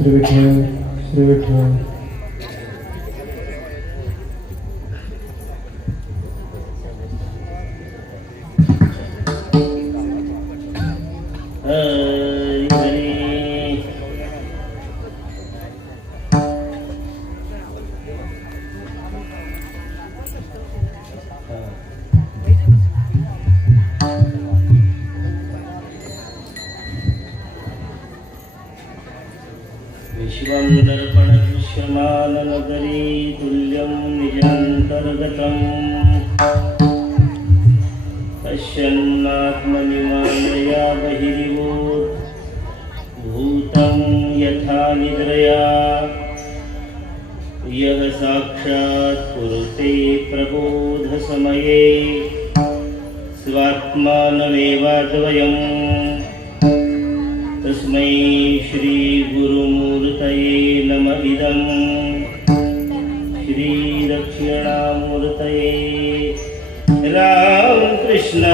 श्री विठ्ठल श्री विठ्ठल विश्वदर्पणदृश्यमाननगरी तुल्यं निजान्तर्गतम् पश्यन्नात्मनि मायया बहिर्भूत भूतं यथा निद्रया यः साक्षात् कुरुते प्रबोधसमये स्वात्मानमेवाद्वयम् तस्मै श्री गुरुमूर्तये नमः इदं श्री दक्षिणामूर्तये रामकृष्ण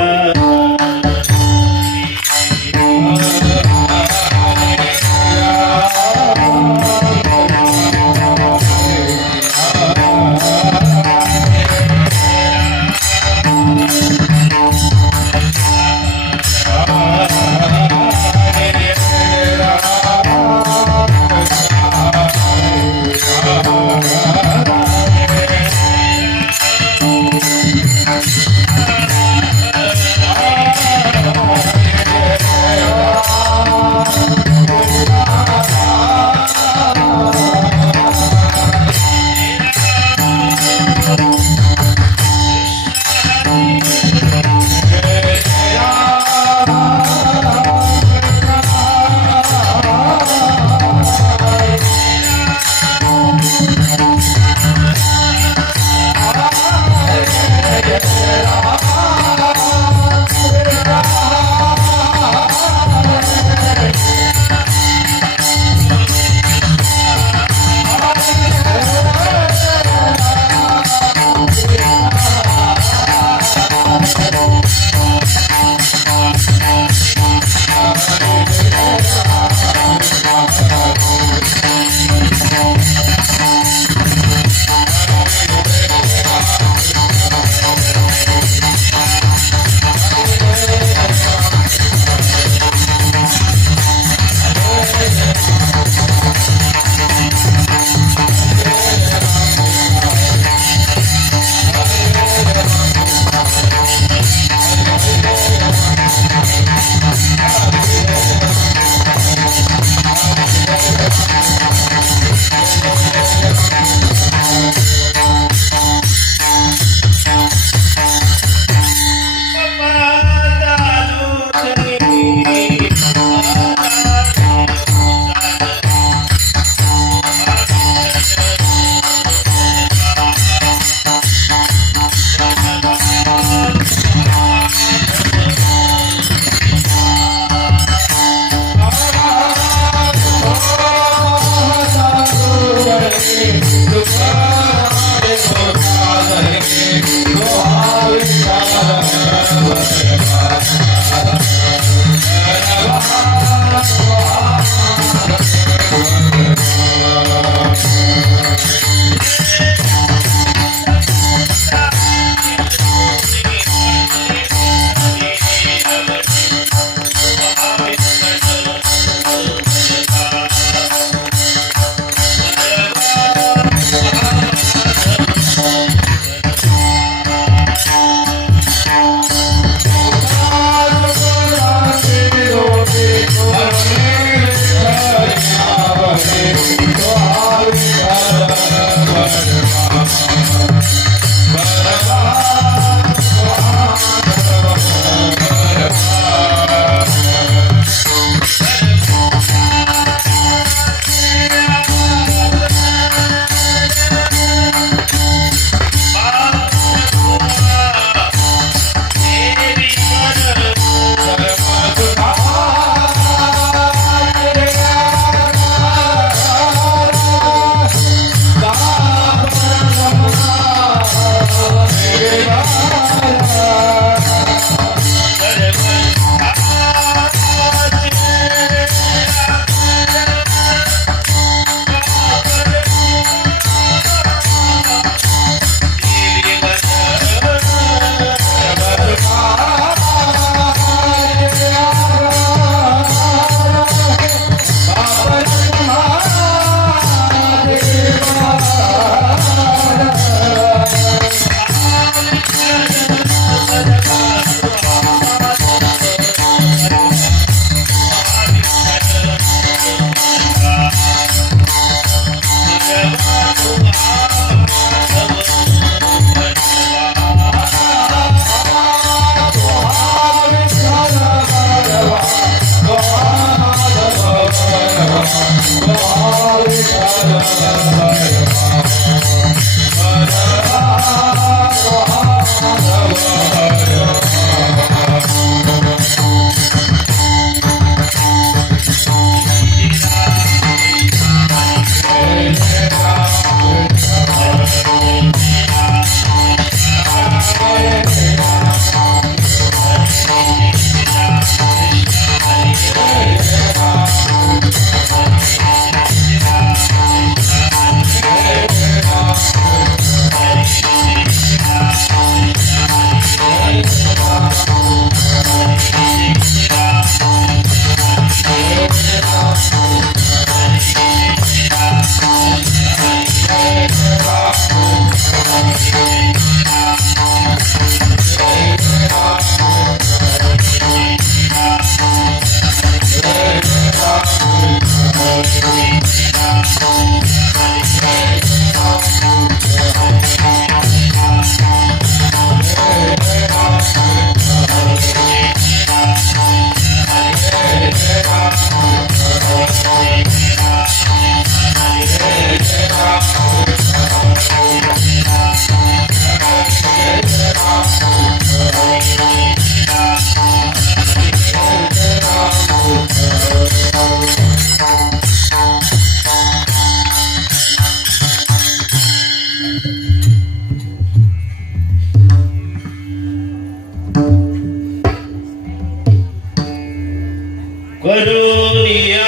करुणिया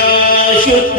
शुद्ध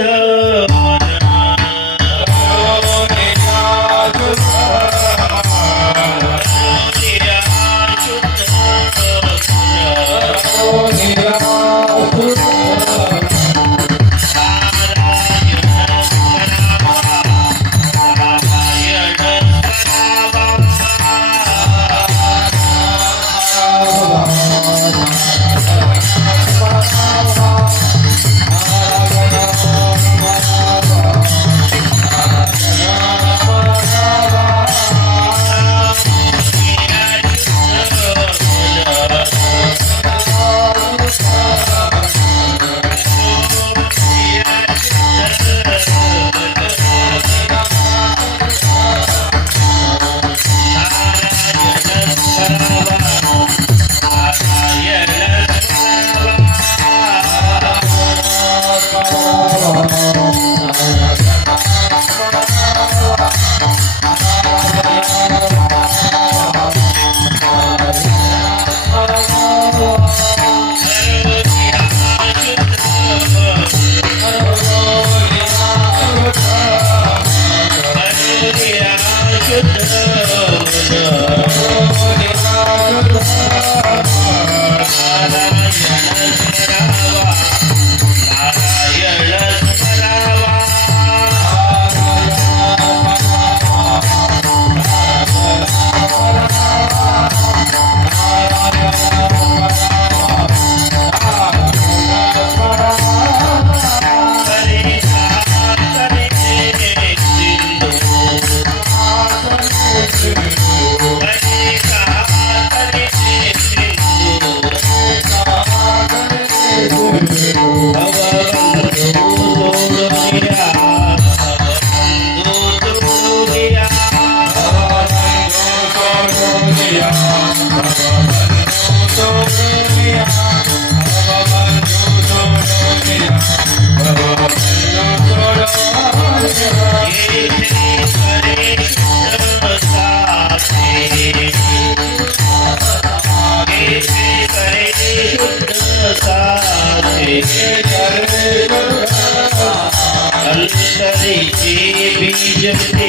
बीजते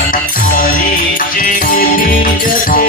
अंतरीचे बीजते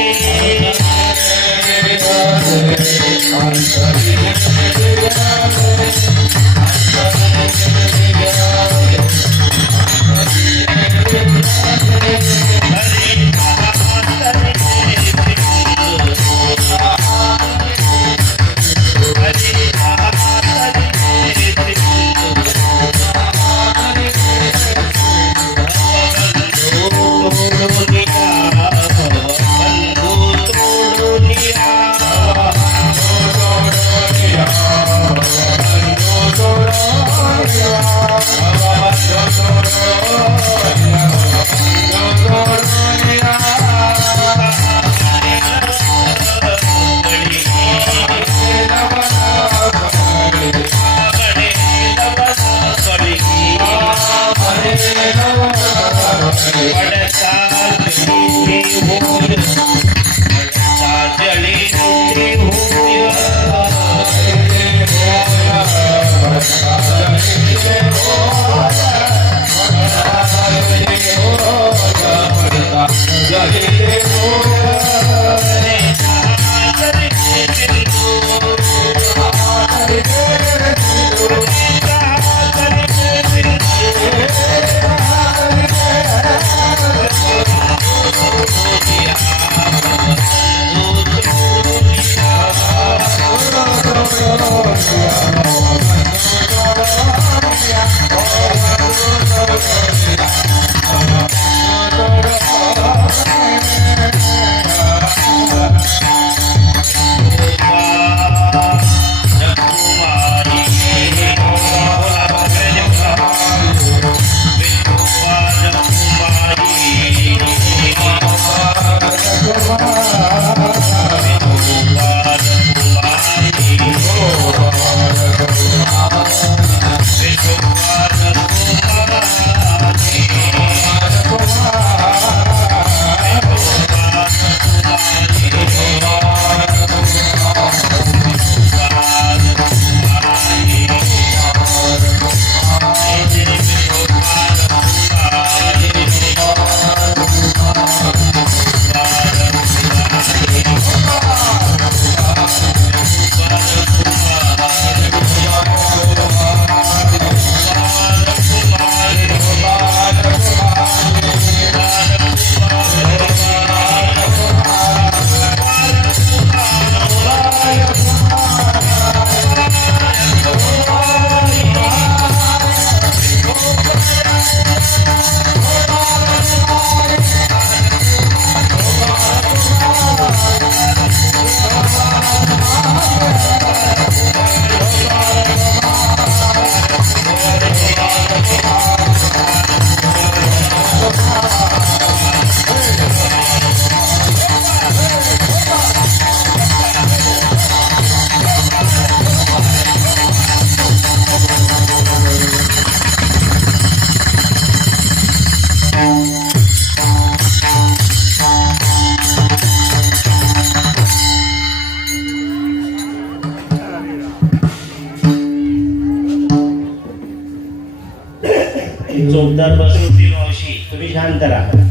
चौकदार बसवतील मावशी तुम्ही शांत राहा.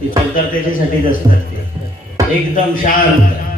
ती चौकदार त्याच्यासाठीच असतात ते एकदम शांत.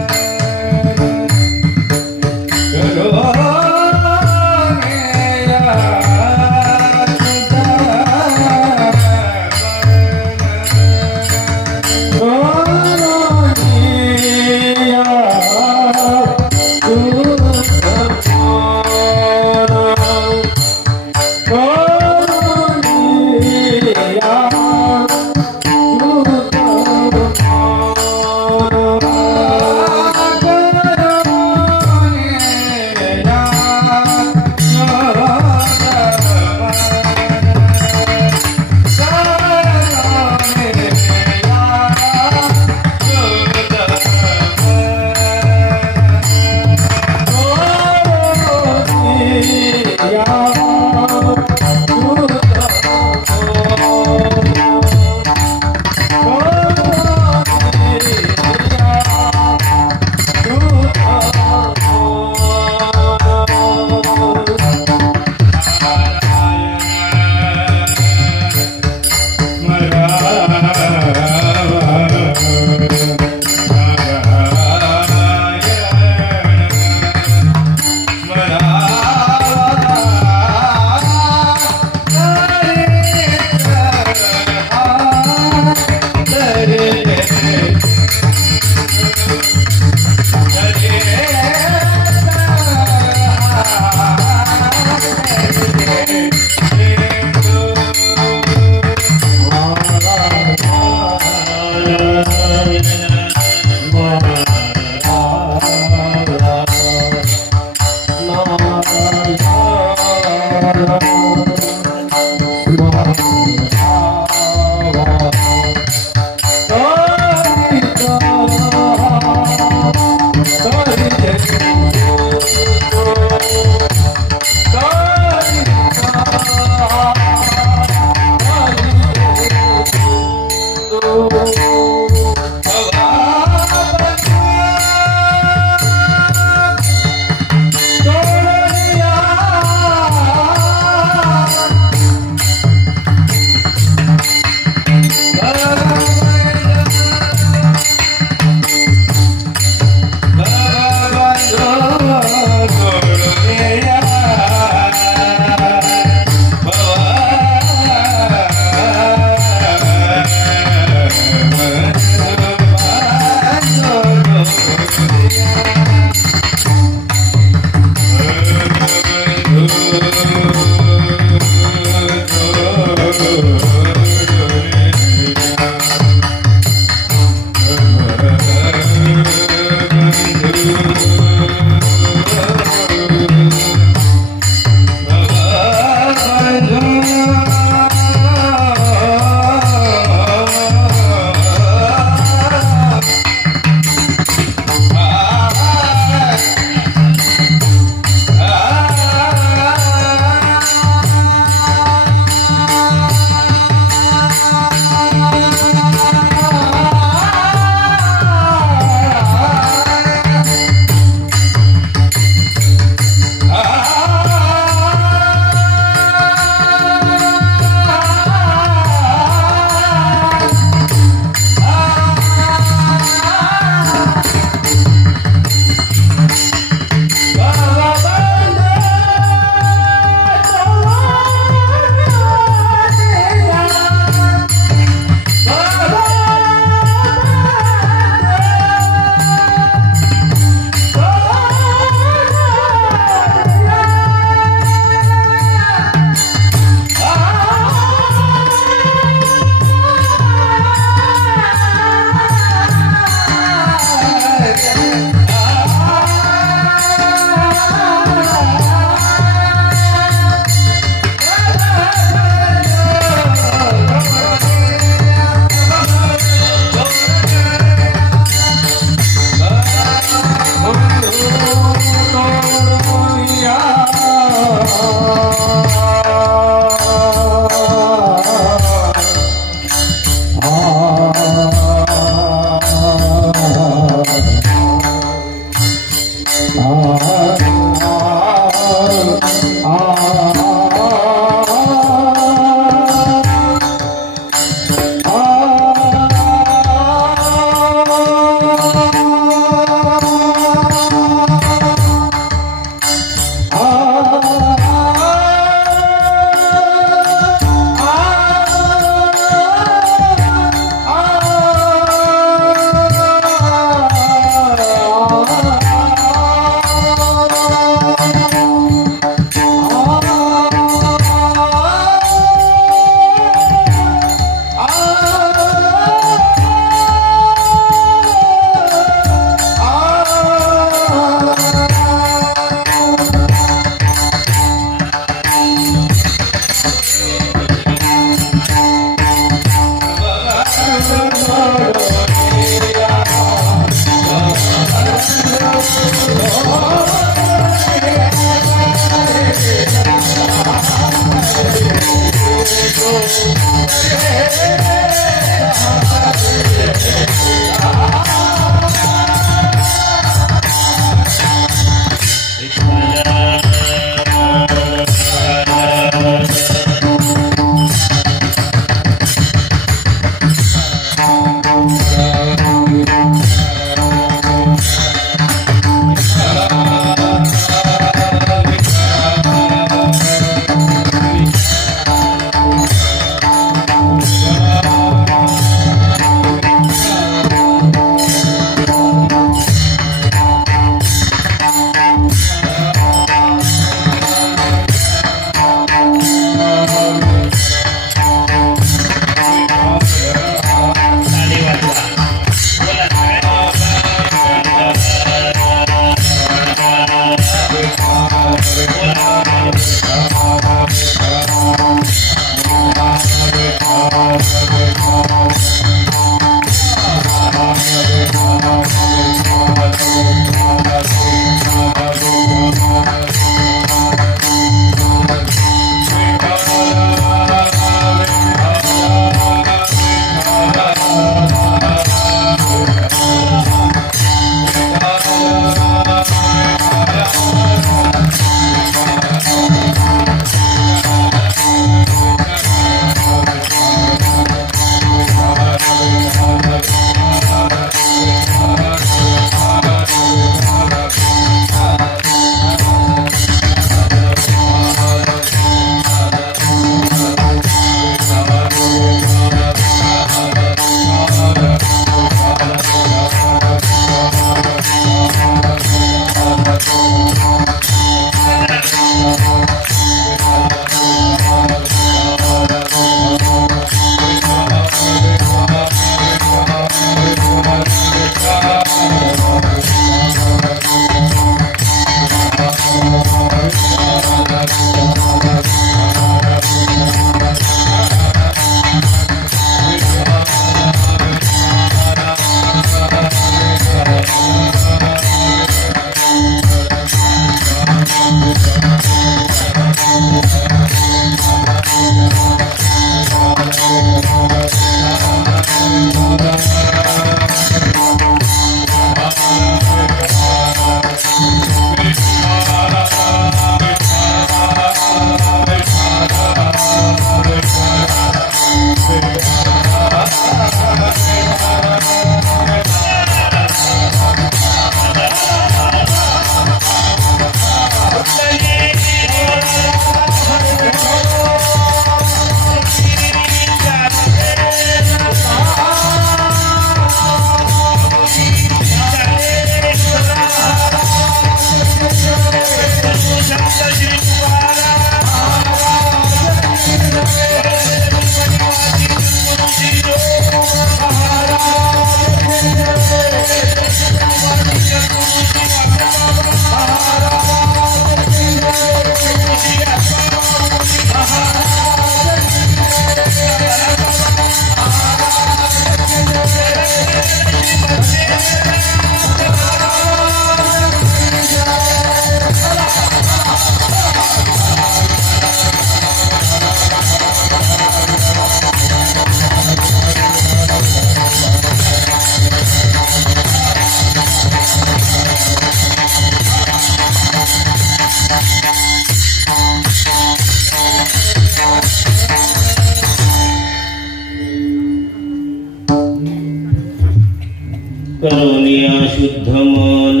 करोनिया शुद्ध मन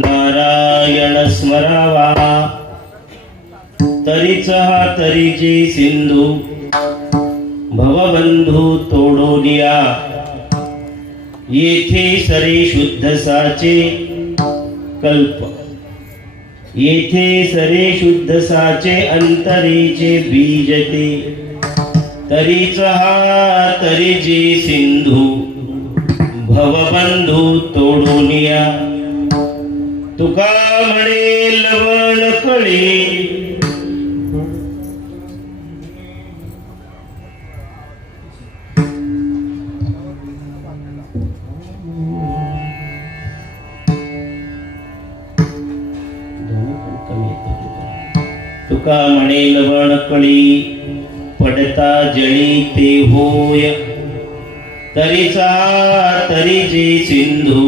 नारायण स्मरावा तरीच हा तरीची सिंधू भवबंधू तोडोनिया येथे सरे शुद्ध साचे कल्प येथे सरे शुद्ध साचे अंतरीचे बीज ते तरीच हा तरीची सिंधू भवबंधू तोडोनिया तुका म्हणे लवण कळी तुका म्हणे लवण कळी पडता जळी ते होय तरीचा तरीची सिंधू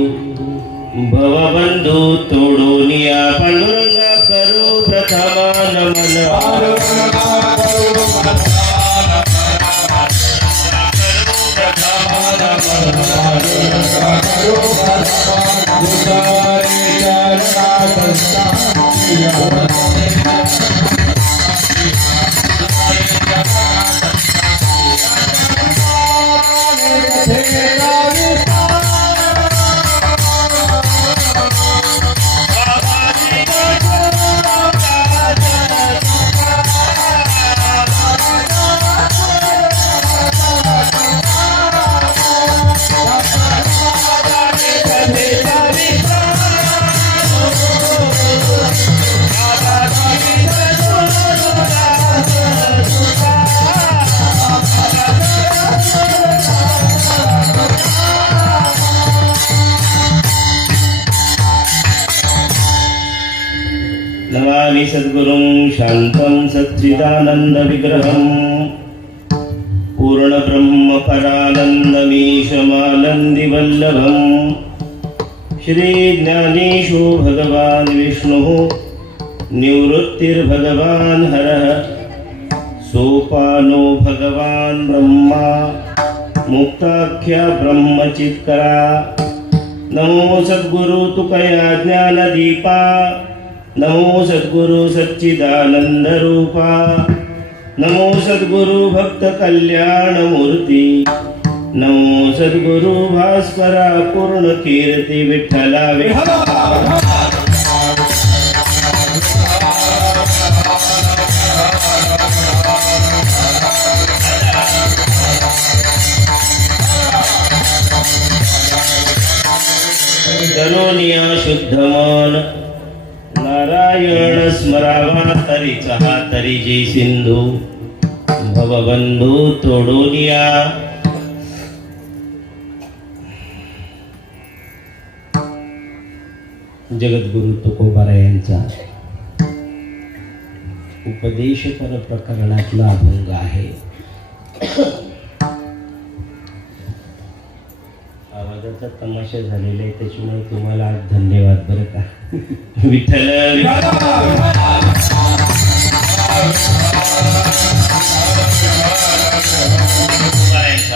भवबंधू तोडोनिया पांडुरंगा करू प्रथमा नमन नमामि सद्गुरुं शान्तं सच्चिदानन्द विग्रहं पूर्ण ब्रह्म परानन्दमीशमानन्दि वल्लभं श्री ज्ञानेशो भगवान् विष्णुः निवृत्तिर्भगवान् हरः सोपानो भगवान् ब्रह्मा मुक्ताख्या ब्रह्मचित्करा नमो सद्गुरु तुकया ज्ञानदीपा नमो सद्गुरु सच्चिदानंद रूपा नमो सद्गुरु भक्त कल्याण मूर्ती नमो सद्गुरु भास्करा पूर्ण कीर्ती विठ्ठला करोनिया शुद्ध मन नारायण स्मरावा तरीचा हा तरीची सिंधू भवबंधू तोडोनिया जगद्गुरु तुकोबारा यांचा उपदेशपर प्रकरणातला अभंग आहे. आवाजाचा तमाशा झालेला आहे त्याच्यामुळे तुम्हाला आज धन्यवाद बरं का. विठ्ठल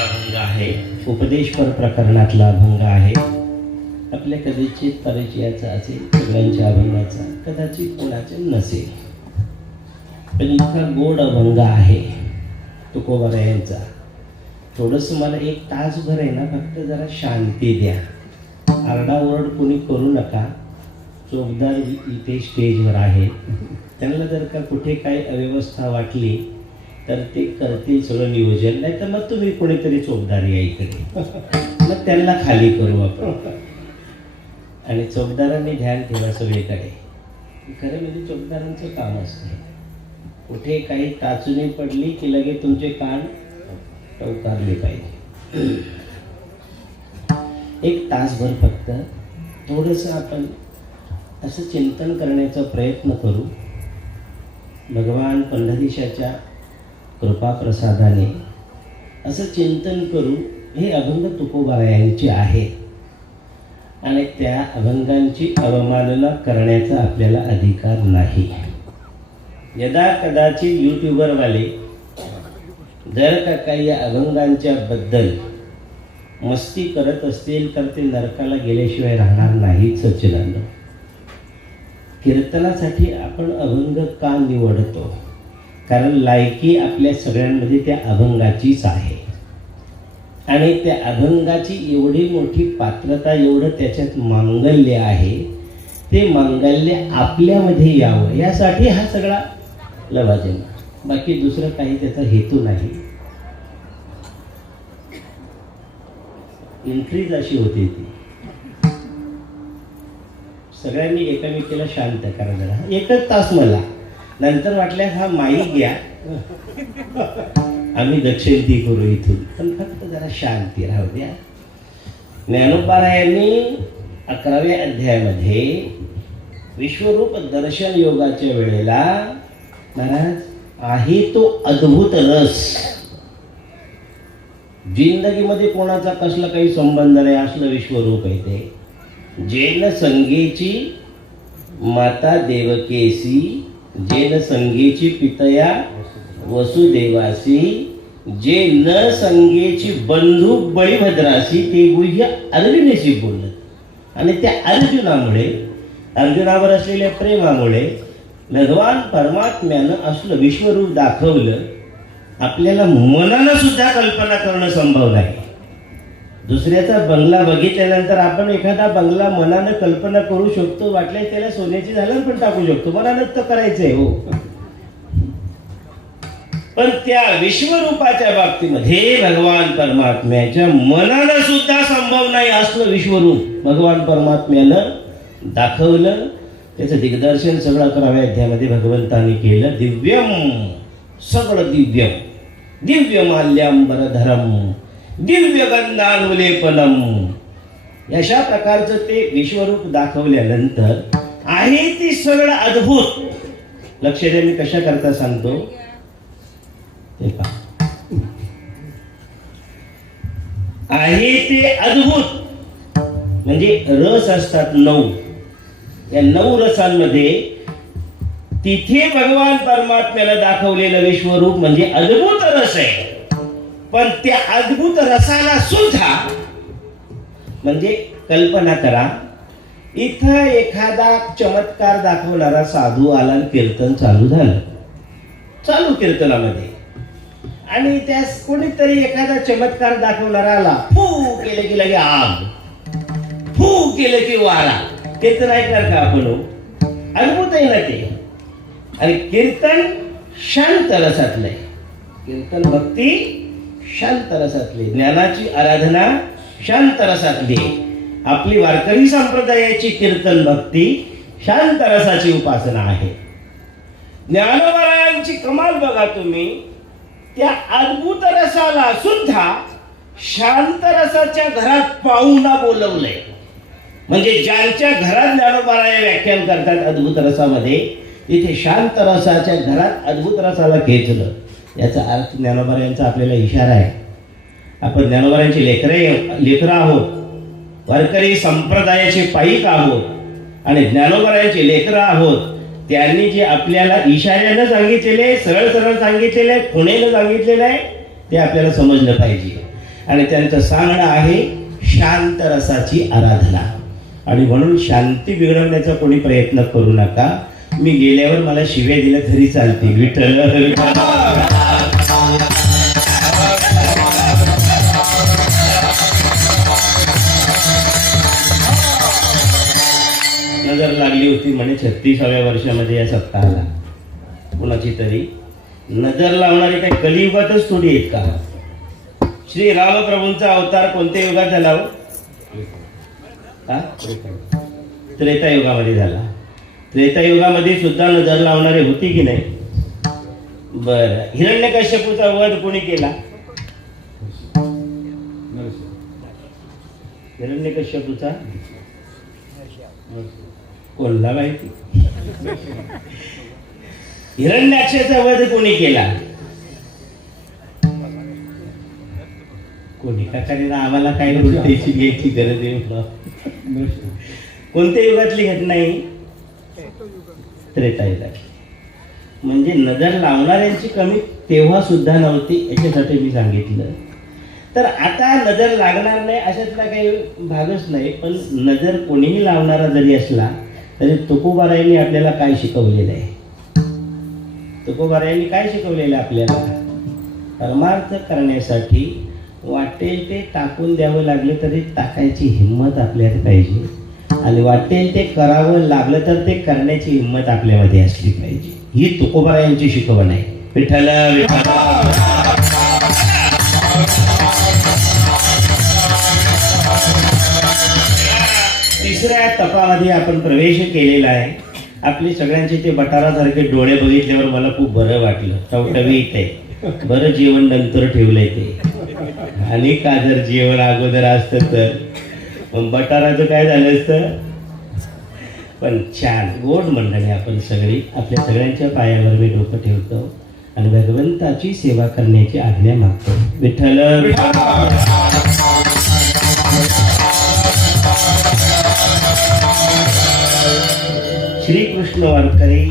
अभंग आहे, उपदेशपर प्रकरणातला अभंग आहे. आपल्या कदाचित परिचयाचा असेल, सगळ्यांच्या अभंगाचा कदाचित कोणाचे नसेल, पण इतका गोड अभंग आहे तुकोबारा यांचा. थोडंसं मला एक तासभर आहे ना फक्त जरा शांती द्या, आरडाओरड कोणी करू नका. चोपदार इथे स्टेजवर आहे, त्यांना जर का कुठे काही अव्यवस्था वाटली तर ते करतील सगळं नियोजन, नाही तर मग तुम्ही कोणीतरी चोपदार या इकडे, मग त्यांना खाली करू आपण. आणि चोपदारांनी ध्यान ठेवा सगळीकडे. खरं म्हणजे चोपदारांचं काम असतं, कुठे काही टाचणी पडली की लगे तुमचे कान टवकारले पाहिजे. एक तासभर फक्त थोडंसं आपण असं चिंतन करण्याचा प्रयत्न करू. भगवान पंढरीशाच्या कृपाप्रसादाने असं चिंतन करू. हे अभंग तुकोबारा यांचे आहे आणि त्या अभंगांची अवमानना करण्याचा आपल्याला अधिकार नाही. यदा कदाचित यूट्यूबरवाले जर का काही या अभंगांच्या बद्दल मस्ती करत असतील तर ते नरकाला गेल्याशिवाय राहणार नाही सच्चिदानंद. कीर्तनासाठी आपण अभंग का निवडतो? कारण लायकी आपल्या सगळ्यांमध्ये त्या अभंगाचीच आहे आणि त्या अभंगाची एवढी मोठी पात्रता, एवढं त्याच्यात मांगल्य आहे. ते मांगल्य आपल्यामध्ये यावं यासाठी हा सगळा लवाजमा. बाकी दुसरं काही त्याचा हेतू नाही. एंट्रीज अशी होती ती, सगळ्यांनी एकामेकीला शांत करा जरा, एकच तास मला, नंतर वाटल्यास हा माईक घ्या, आम्ही दक्षिणती करू इथून, पण फक्त जरा शांती राहू द्या. ज्ञानोबारायांनी 11व्या अध्यायामध्ये विश्वरूप दर्शन योगाच्या वेळेला महाराज आहे तो अद्भुत रस, जिंदगीमध्ये कोणाचा कसला काही संबंध नाही असलं विश्वरूप आहे ते. जेन संगेची माता देवकेसी, जेन संगेची पितया वसुदेवासी, जे न संगेची बंधू बळीभद्रासी, ते गुह्य अर्जुनेशी बोलत. आणि त्या अर्जुनावर असलेल्या प्रेमामुळे भगवान परमात्म्यानं असलं विश्वरूप दाखवलं. आपल्याला मनानं सुद्धा कल्पना करणं संभव नाही. दुसऱ्याचा बंगला बघितल्यानंतर आपण एखादा बंगला मनानं कल्पना करू शकतो, वाटल्यास त्याला सोन्याची झालर पण टाकू शकतो, मनानंच तर करायचंय हो. पण त्या विश्वरूपाच्या बाबतीमध्ये भगवान परमात्म्याच्या मनानं सुद्धा संभव नाही असलं विश्वरूप भगवान परमात्म्यानं दाखवलं. त्याचं दिग्दर्शन सगळं 11व्या अध्यायामध्ये भगवंतांनी केलं. दिव्यम, सगळं दिव्यम, दिव्य माल्यांबरधरम, दिव्य गंधानुलेपनम, अशा प्रकारचं ते विश्वरूप दाखवल्यानंतर आहे ती सगळं अद्भुत. लक्ष द्या, मी कशा करता सांगतो ते पहा. आहे ते अद्भुत म्हणजे रस असतात 9. या 9 रसांमध्ये तिथे भगवान परमात्म्याला दाखवलेलं विश्वरूप म्हणजे अद्भुत रस आहे. पण त्या अद्भुत रसाला सुद्धा म्हणजे कल्पना करा, इथं एखादा चमत्कार दाखवणारा साधू आला, कीर्तन चालू झालं, चालू कीर्तनामध्ये, आणि त्यास कोणीतरी एखादा चमत्कार दाखवणारा आला, फू केलं की लगे आग, फू केलं की वारा. कीर्तन ऐकणार का आपण? अद्भुत आहे ना ते. आणि कीर्तन शांत रसातलंय, कीर्तन भक्ती शांत रसातली, ज्ञानाची आराधना शांत रसातली. आपली वारकरी संप्रदायाची कीर्तन भक्ती शांत रसाची उपासना आहे. ज्ञानोबारायांची कमाल बघा तुम्ही, त्या अद्भुत रसाला सुद्धा शांत रसाच्या घरात पाहुणा बोलवलंय. म्हणजे ज्यांच्या घरात ज्ञानोबाराय व्याख्यान करतात अद्भुत रसामध्ये, इथे शांत रसाच्या घरात अद्भुत रसाला खेचलं. याचा अर्थ ज्ञानोबारायांचा आपल्याला इशारा आहे. आपण ज्ञानोबारायांची लेकरं आहोत, वारकरी संप्रदायाचे पाईक आहोत आणि ज्ञानोबारायांचे लेकरं आहोत. त्यांनी जे आपल्याला इशाऱ्यानं सांगितलेले, सरळ सरळ सांगितलेले आहे, खुणेनं सांगितलेलं आहे, ते आपल्याला समजलं पाहिजे. आणि त्यांचं सांगणं आहे शांत रसाची आराधना. आणि म्हणून शांती बिघडवण्याचा कोणी प्रयत्न करू नका. मी गेल्यावर मला शिव्या दिल्या तरी चालते. विठ्ठल नजर लागली होती म्हणे 36व्या वर्षामध्ये या सप्ताहाला. कुणाची तरी नजर लावणारी काही कलियुगातच थोडी आहेत का? श्री रामप्रभूंचा अवतार कोणत्या युगात झाला हो? त्रेतायुगामध्ये झाला. त्रेतायुगामध्ये सुद्धा नजर लावणारे होती की नाही? बर, हिरण्यकश्यपूचा वध कोणी केला? हिरण्यकश्यपूचा कोणला माहिती? हिरण्याक्षाचा वध कोणी केला? कोणी का करेना, आम्हाला काय त्याची घ्यायची गरज आहे. कोणत्या युगातली घटना आहे? त्रेतायुगात. म्हणजे नजर लावणाऱ्यांची कमी तेव्हा सुद्धा नव्हती. याच्यासाठी मी सांगितलं तर आता नजर लागणार नाही अशातला काही भागच नाही. पण नजर कोणीही लावणारा जरी असला तरी तुकोबारायांनी आपल्याला काय शिकवलेलं आहे? तुकोबारायांनी काय शिकवलेलं आहे आपल्याला? परमार्थ करण्यासाठी वाटेल ते टाकून द्यावं लागलं तरी टाकायची हिंमत आपल्यात पाहिजे, आणि वाटेल ते करावं लागलं तर ते करण्याची हिंमत आपल्यामध्ये असली पाहिजे. ही तुकोबारायांची शिकवण आहे. विठ्ठल तिसऱ्या तपामध्ये आपण प्रवेश केलेला आहे. आपली सगळ्यांचे ते बटारासारखे डोळे बघितल्यावर मला खूप बरं वाटलं. टवटवीत आहे. बरं जेवण नंतर ठेवलंय ते, आणि का जर जेवण अगोदर असतं तर मग बटाराचं काय झालं असतं. पण छान गोड मंडळी आपण सगळी, आपल्या सगळ्यांच्या पायावर मी डोकं ठेवतो आणि भगवंताची सेवा करण्याची आज्ञा मागतो. विठ्ठल श्रीकृष्ण वारकरी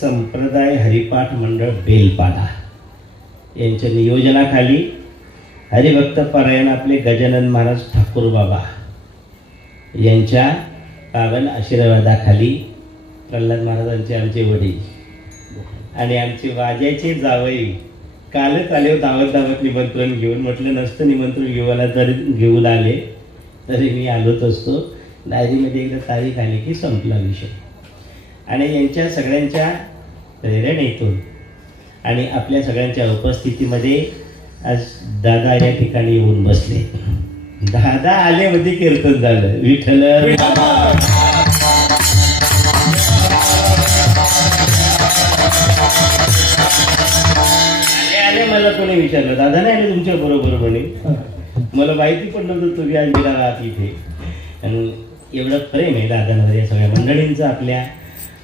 संप्रदाय हरिपाठ मंडळ बेलपाडा यांच्या नियोजनाखाली हरिभक्त पारायण आपले गजानन महाराज ठाकूर बाबा यांच्या पावन आशीर्वादाखाली प्रल्हाद महाराजांचे आमचे वडील आणि आमचे वाज्याचे जावई कालच आले दावत निमंत्रण घेऊन. म्हटलं नसतं निमंत्रण घेऊला तरी घेऊन आले तरी मी आलोच असतो. डायरीमध्ये एकदा तारीख आली की संपला विषय. आणि यांच्या सगळ्यांच्या प्रेरणेतून आणि आपल्या सगळ्यांच्या उपस्थितीमध्ये आज दादा या ठिकाणी येऊन बसले. दादा आले मध्ये कीर्तन झालं. विठ्ठल आले मला कोणी विचारलं दादा नाही आले तुमच्या बरोबर म्हणे. मला माहिती पण नव्हतं तुम्ही आज गेला राहत इथे. आणि एवढं प्रेम आहे दादांवर या सगळ्या मंडळींचं आपल्या.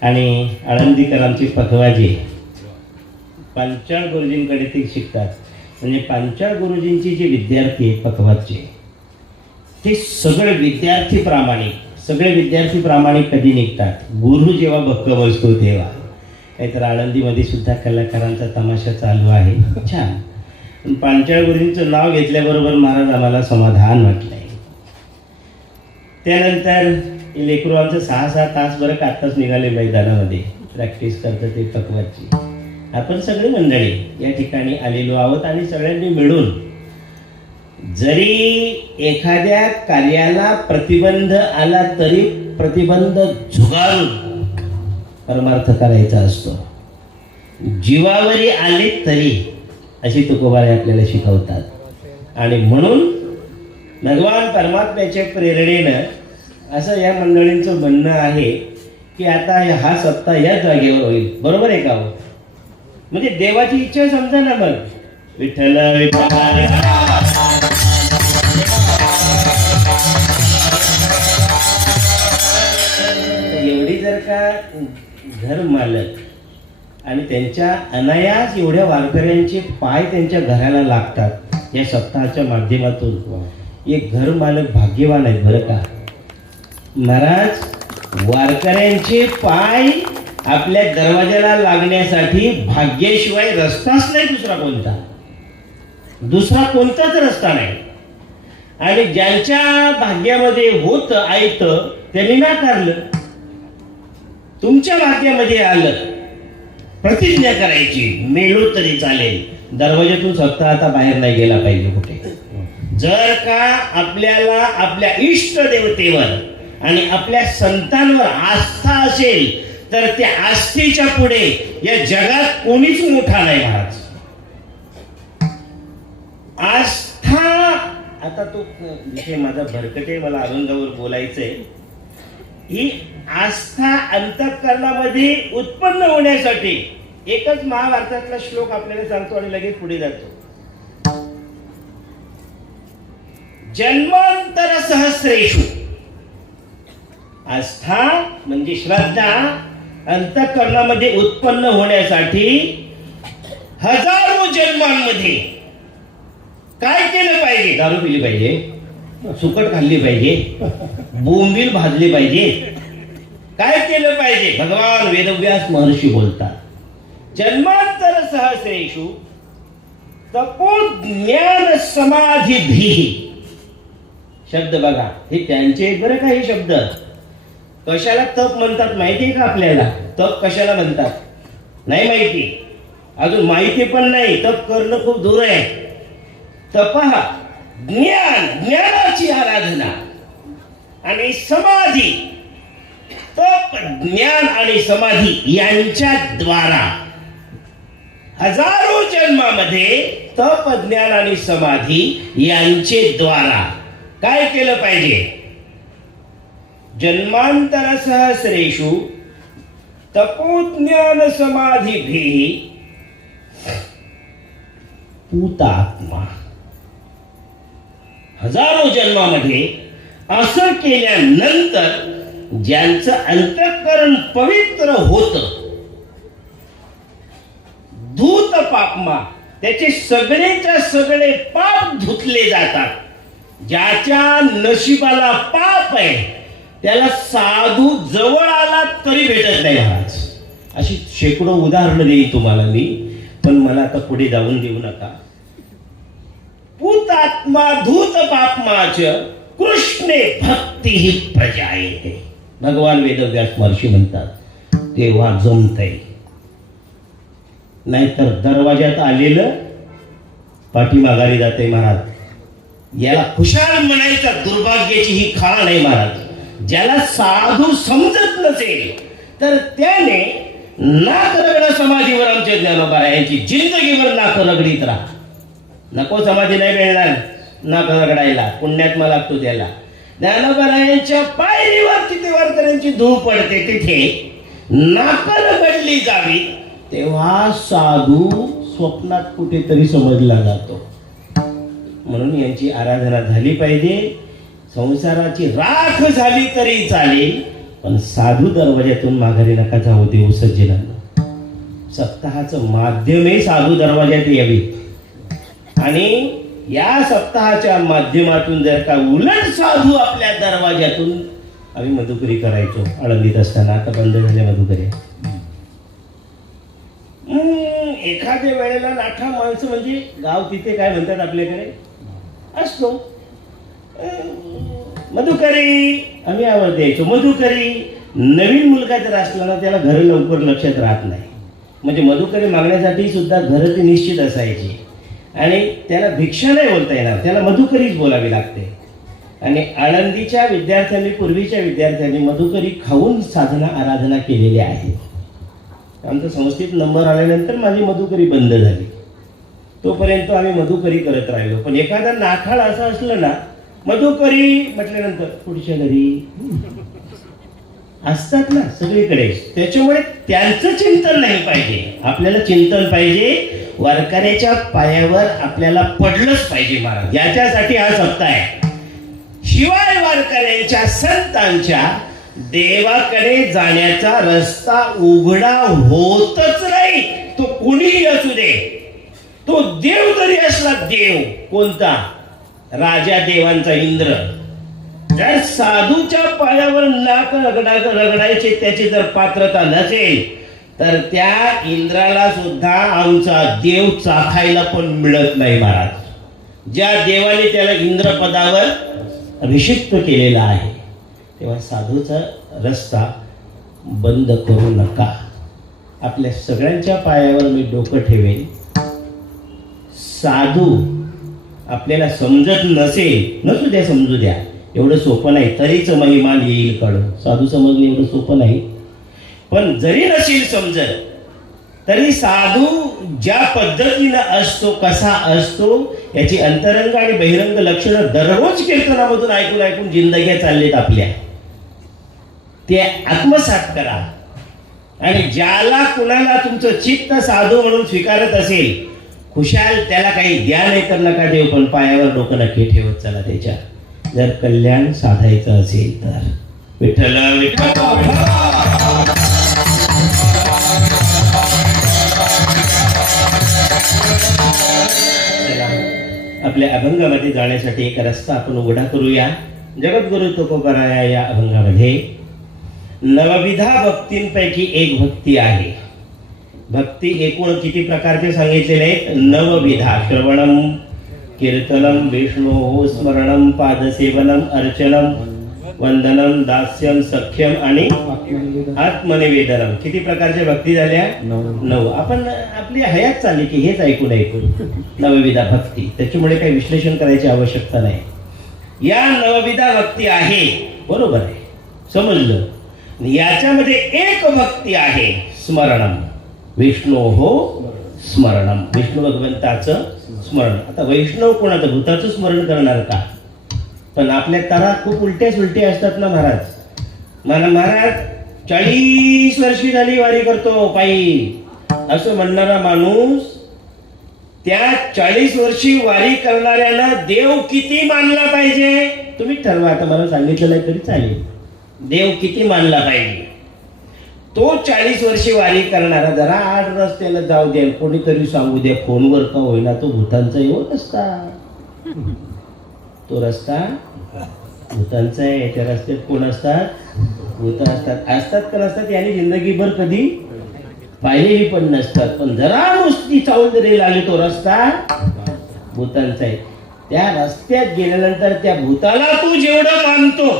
आणि आळंदीकरांची पखवाजी पांचाळ गुरुजींकडे ते शिकतात. म्हणजे पांचाळ गुरुजींची जे विद्यार्थी आहेत पखवाजचे ते सगळे विद्यार्थी प्रामाणिक कधी निघतात? गुरु जेव्हा भक्कम असतो तेव्हा. काहीतरी आळंदीमध्ये सुद्धा कलाकारांचा तमाशा चालू आहे. छान. पांचाळ गुरुजींचं नाव घेतल्याबरोबर महाराज आम्हाला समाधान वाटलंय. त्यानंतर लेकरू आमचं 6-6 तास बरं का आत्ताच निघाले मैदानामध्ये प्रॅक्टिस करतं ते पखवाजची. आपण सगळे मंडळी या ठिकाणी आलेलो आहोत आणि सगळ्यांनी मिळून जरी एखाद्या कार्याला प्रतिबंध आला तरी प्रतिबंध झुगारून परमार्थ करायचा असतो. जीवावरी आले तरी अशी तुकोबाराय आपल्याला शिकवतात. आणि म्हणून भगवान परमात्म्याच्या प्रेरणेनं असं या मंडळींचं म्हणणं आहे की आता हा सप्ताह या जागेवर होईल. बरोबर आहे का हो? म्हणजे देवाची इच्छा समजा ना मग. विठ्ठल एवढी जर का घर मालक आणि त्यांच्या अनायास एवढ्या वारकऱ्यांचे पाय त्यांच्या घराला लागतात या सप्ताहाच्या माध्यमातून. एक घर मालक भाग्यवान आहेत बरं का. महाराज वारकऱ्यांचे पाय आपल्या दरवाजाला लागण्यासाठी भाग्याशिवाय रस्ताच नाही दुसरा कोणताच रस्ता नाही. आणि ज्यांच्या भाग्यामध्ये होत आयत त्यांनी नाकारलं. तुमच्या भाग्यामध्ये आलं प्रतिज्ञा करायची मेलो तरी चालेल, दरवाजातून स्वतः आता बाहेर नाही गेला पाहिजे कुठे. जर का आपल्याला आपल्या इष्ट देवतेवर आणि आपल्या संतांवर आस्था असेल तर त्या आस्थेच्या पुढे या जगात कोणीच मोठा नाही महाराज. आस्था, आता तो विषय माझा भरकटे, मला अभंगावर बोलायचंय. ही आस्था अंतःकरणामध्ये उत्पन्न होण्यासाठी एकच महाभारतातला श्लोक आपल्याला सांगतो आणि लगेच पुढे जातो. जन्मांतर सहस्रेषु, आस्था म्हणजे श्रद्धा अंतःकरणामध्ये उत्पन्न होण्यासाठी हजारो जन्मांमध्ये काय केलं पाहिजे? दारू पिली पाहिजे, सुकट खाल्ली पाहिजे, बोंबील भाजली पाहिजे. काय केलं पाहिजे? भगवान वेदव्यास महर्षी बोलतात, जन्मांतर सहस्रेषु तपोज्ञान समाधिभी. शब्द बघा, हे त्यांचे आहेत बरं का हे शब्द. कशाला तप म्हणतात माहितीये का आपल्याला? तप कशाला म्हणतात नाही माहिती, अजून माहिती पण नाही. तप करणं खूप दूर आहे. तपः ज्ञान, ज्ञानाची आराधना, आणि समाधी, तप ज्ञान आणि समाधी यांच्या द्वारा हजारो जन्मामध्ये तप ज्ञान आणि समाधी यांचे द्वारा काय केलं पाहिजे? जन्मांतर सहस्रेषु तपोज्ञान समाधिभिः पूतात्मा. हजारो जन्मामध्ये असं केल्यानंतर ज्यांचं अंतःकरण पवित्र होतं, धूत पापमा, त्याचे सगळेच्या सगळे पाप धुतले जातात. ज्याच्या नशिबाला पाप आहे त्याला साधू जवळ आला तरी भेटत नाही महाराज. अशी शेकडो उदाहरणं देईन तुम्हाला मी, पण मला आता पुढे जाऊन देऊ नका. पूतात्मा धूत पापमाच कृष्णे भक्ती ही प्रजाये. भगवान वेदव्यास महर्षी म्हणतात तेव्हा जमतंय. नाहीतर दरवाजात आलेलं पाठीमाघारी जाते महाराज. याला खुशाल म्हणायचं दुर्भाग्याची ही खाण आहे महाराज. ज्याला साधू समजत नसेल तर त्याने नाक रगडा समाधीवर आमचे ज्ञानोबा यांची जिंदगीवर नाक रगडीत राहा. नको समाधी नाही मिळणार नाक रगडायला, पुण्यात्मा लागतो त्याला. ज्ञानोबा पायरीवर तिथे वारकऱ्यांची धूळ पडते, तिथे नाक रगडली जावी तेव्हा साधू स्वप्नात कुठेतरी समजला जातो. म्हणून यांची आराधना झाली पाहिजे. संसाराची राख झाली तरी चालेल, पण साधू दरवाज्यातून माघारी नका जाऊ देऊ सज्जनांना. सप्ताहाचं माध्यमही साधू दरवाज्यात यावी. आणि या सप्ताहाच्या माध्यमातून जर का उलट साधू आपल्या दरवाज्यातून, आम्ही मधुकरी करायचो आळंदीत असताना, आता बंद झाल्या मधुकरी. एखाद्या वेळेला नाठा माणसं म्हणजे गाव तिथे काय म्हणतात आपल्याकडे असतो मधुकरी, आम्ही आवाज द्यायचो मधुकरी. नवीन मुलगा जर असला ना त्याला घर लवकर लक्षात राहत नाही. म्हणजे मधुकरी मागण्यासाठी सुद्धा घरं ती निश्चित असायची आणि त्याला भिक्षा नाही बोलता येणार, त्याला मधुकरीच बोलावी लागते. आणि आळंदीच्या विद्यार्थ्यांनी, पूर्वीच्या विद्यार्थ्यांनी मधुकरी खाऊन साधना आराधना केलेली आहे. आमचा संस्थेत नंबर आल्यानंतर माझी मधुकरी बंद झाली. तोपर्यंत आम्ही मधुकरी करत राहिलो. पण एखादा नाखाळ असं असलं ना, मधुकरी म्हटल्यानंतर पुढच्या घरी असतात ना सगळीकडे. त्याच्यामुळे त्यांचं चिंतन नाही पाहिजे, आपल्याला चिंतन पाहिजे. वारकऱ्याच्या पायावर आपल्याला पडलंच पाहिजे महाराज. याच्यासाठी हा सप्ताह आहे. शिवाय वारकऱ्यांच्या संतांच्या देवाकडे जाण्याचा रस्ता उघडा होतच नाही. तो कोणीही असू दे, तो देव जरी असला, देव कोणता, राजा देवांचा इंद्र, जर साधूच्या पायावर नाक रगडायचे त्याची जर पात्रता नसेल तर त्या इंद्राला सुद्धा आमचा देव चाखायला पण मिळत नाही महाराज. ज्या देवाने त्याला इंद्रपदावर अभिषिक्त केलेला आहे. तेव्हा साधूचा रस्ता बंद करू नका. आपल्या सगळ्यांच्या पायावर मी डोकं ठेवेन. साधू आपल्याला समजत नसेल, नसू द्या, समजू द्या, एवढं सोपं नाही. तरीच महिमान येईल कळून. साधू समजणे एवढं सोपं नाही. पण जरी नसेल समजत तरी साधू ज्या पद्धतीनं असतो, कसा असतो, याची अंतरंग आणि बहिरंग लक्षणं दररोज कीर्तनामधून ऐकून ऐकून जिंदग्या चाललेत आपल्या. ते आत्मसात करा. आणि ज्याला कुणाला तुमचं चित्त साधू म्हणून स्वीकारत असेल, खुशाल त्याला काही द्या, नाही तर नका देव, पण पायावर डोकं नक्की ठेवत चला त्याच्या. जर कल्याण साधायचं असेल तर विठ्ठल आपल्या अभंगामध्ये जाण्यासाठी एक रस्ता आपण उघडा करूया. जगद्गुरु तुकोबराया या अभंगामध्ये नवविधा भक्तींपैकी एक भक्ती आहे. भक्ती एकूण किती प्रकारचे सांगितलेले आहेत? नवविधा. श्रवणम, कीर्तनम, विष्णू स्मरणम, पादसेवनम, अर्चनम, वंदनम, दास्यम, सख्यम आणि आत्मनिवेदनम. किती प्रकारच्या भक्ती झाल्या? 9. आपण आपली हयात चालली की हेच ऐकून नवविधा भक्ती. त्याच्यामुळे काही विश्लेषण करायची आवश्यकता नाही. या नवविधा भक्ती आहे, बरोबर आहे, समजलं. याच्यामध्ये एक भक्ती आहे स्मरणम. विष्णू हो स्मरणम, विष्णू भगवंताचं स्मरण. आता वैष्णव कोणाचं? भूताचं स्मरण करणार का? पण आपल्या तरा खूप उलट्या सुलट्या असतात ना महाराज. मला महाराज 40 वर्षी झाली वारी करतो पायी असं म्हणणारा माणूस, त्या 40 वर्षी वारी करणाऱ्याला देव किती मानला पाहिजे? तुम्ही ठरवा. आता मला सांगितलं नाही तरी चालेल. देव किती मानला पाहिजे? तो 40 वर्षी वारी करणारा जरा आड रस्त्याला जाऊ द्या, कोणीतरी सांगू द्या फोनवर का होईना, तो भूतांचा येऊ रस्ता. तो रस्ता भूतांचा आहे. त्या रस्त्यात कोण असतात? भूत असतात का नसतात यांनी जिंदगीभर कधी पाहिलेली पण नसतात. पण जरा नुसती चावून जरी लागली तो रस्ता भूतांचा आहे. त्या रस्त्यात गेल्यानंतर त्या भूताला तू जेवढं मानतो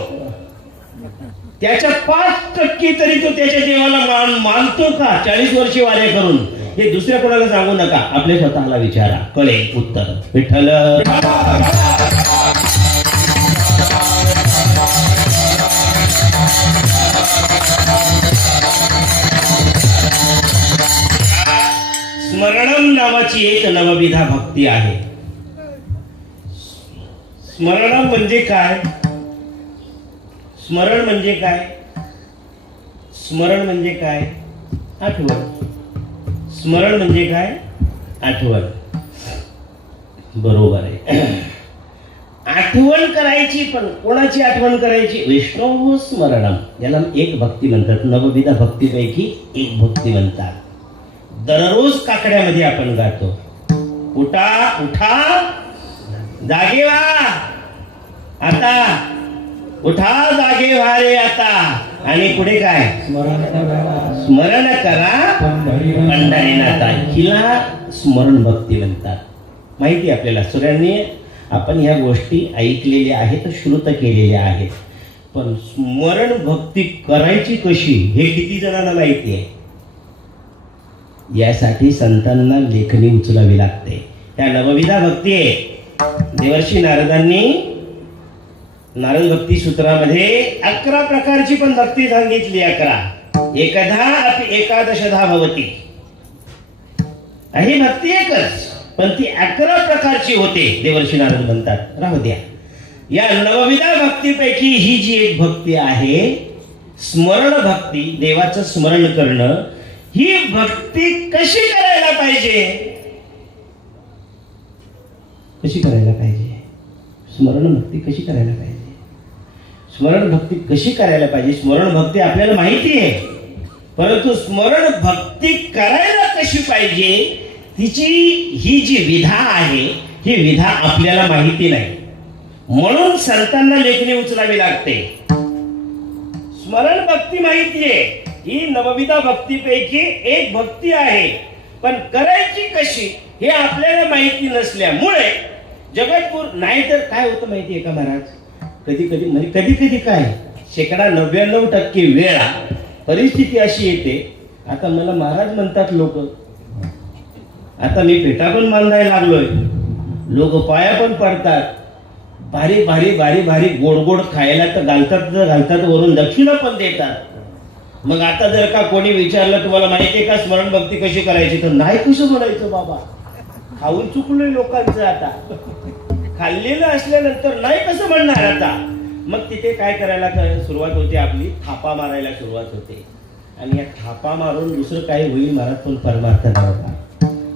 त्याच्या 5% तरी तो त्याच्या देवाला मानतो का? 40 वर्षी वाऱ्या करून. हे दुसऱ्या कोणाला सांगू नका, आपल्या स्वतःला विचारा, कळेल उत्तर. विठ्ठल स्मरणम नावाची एक नवविधा भक्ती आहे. स्मरणम म्हणजे काय? स्मरण म्हणजे काय? स्मरण म्हणजे काय? आठवण. स्मरण म्हणजे काय? आठवण. बरोबर आहे. आठवण करायची, पण कोणाची आठवण करायची? विष्णू स्मरणम. याला एक भक्ती म्हणतात. नवविधा भक्तीपैकी एक भक्ती म्हणतात. दररोज काकड्यामध्ये आपण गातो, उठा उठा जागे व्हा आता, उठा जागे व्हा रे आता. आणि पुढे काय? स्मरण करा पंढरीनाथा. हिला स्मरण भक्ती म्हणतात. माहिती आपल्याला सगळ्यांनी आपण ह्या गोष्टी ऐकलेल्या आहेत, श्रुत केलेल्या आहेत. पण स्मरण भक्ती करायची कशी हे किती जणांना माहिती आहे? यासाठी संतांना लेखणी उचलावी लागते. त्या नवविधा भक्ती आहे. देवर्षी नारदांनी नारद भक्ती सूत्रामध्ये 11 प्रकारची पण भक्ती सांगितली. 11 एकधा अपि एकादशधा भवती. ही भक्ती एकच, पण ती 11 प्रकारची होते. देवर्षी नारद म्हणतात. राहू द्या. या नवविधा भक्तीपैकी ही जी एक भक्ती आहे स्मरण भक्ती, देवाचं स्मरण करणं, ही भक्ती कशी करायला पाहिजे? कशी करायला पाहिजे? स्मरण भक्ती कशी करायला पाहिजे? स्मरण भक्ती कशी करायला पाहिजे? स्मरण भक्ती आपल्याला माहिती आहे, परंतु स्मरण भक्ती करायला कशी पाहिजे तिची ही जी विधा आहे, ही विधा आपल्याला माहिती नाही. म्हणून संतांना लेखणी उचलावी लागते. स्मरण भक्ती माहिती आहे, ही नवविधा भक्तीपैकी एक भक्ती आहे, पण करायची कशी हे आपल्याला माहिती नसल्यामुळे जगतपूर नाही तर काय होतं माहिती आहे का महाराज? कधी कधी म्हणजे कधी कधी काय 99% वेळा परिस्थिती अशी येते. आता मला महाराज म्हणतात लोक, आता मी पेटा पण बांधायला लागलोय, लोक पाया पण पडतात, भारी भारी भारी भारी गोड गोड खायला तर घालतात वरून दक्षिणा पण देतात. मग आता जर का कोणी विचारलं तुम्हाला माहिती आहे का स्मरण भक्ती कशी करायची, तर नाही कसं म्हणायचं बाबा, खाऊन चुकलोय लोकांचं. आता खाल्लेलं असल्यानंतर नाही कसं म्हणणार आता. मग तिथे काय करायला सुरुवात होते आपली, थापा मारायला सुरुवात होते. आणि या थापा मारून दुसरं काही होईल महाराज, पण परमार्थ नव्हता.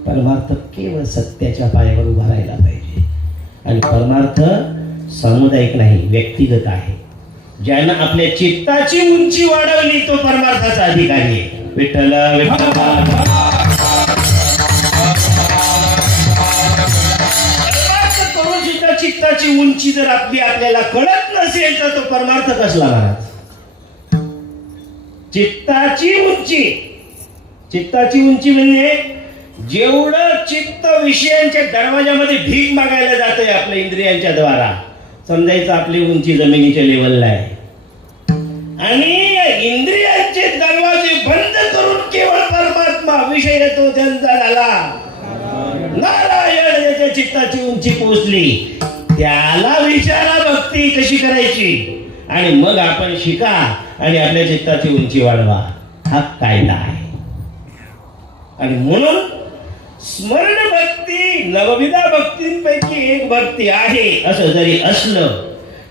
परमार्थ केवळ सत्याच्या पायावर उभा राहायला पाहिजे. आणि परमार्थ सामुदायिक नाही, व्यक्तिगत आहे. ज्यानं आपल्या चित्ताची उंची वाढवली तो परमार्थाचा अधिकारी आहे. विठ्ठल चित्ताची उंची जर आपल्याला कळत नसेल तर तो परमार्थ कसला महाराज? चित्ताची उंची, चित्ताची उंची म्हणजे जेवढं चित्त विषयांच्या दरवाजामध्ये भीक मागायला जातंय आपल्या इंद्रियांच्या द्वारा, समजायचं आपली उंची जमिनीच्या लेवलला आहे. आणि इंद्रियांचे दरवाजे बंद करून केवळ परमात्मा विषय येतो त्यांचा झाला नारायण, याच्या चित्ताची उंची पोहोचली. त्याला विचारा भक्ती कशी करायची आणि मग आपण शिका आणि आपल्या चित्ताची उंची वाढवा. हा कायदा आहे. आणि म्हणून स्मरण भक्ती नवविधा भक्तींपैकी एक भक्ती आहे असं जरी असलं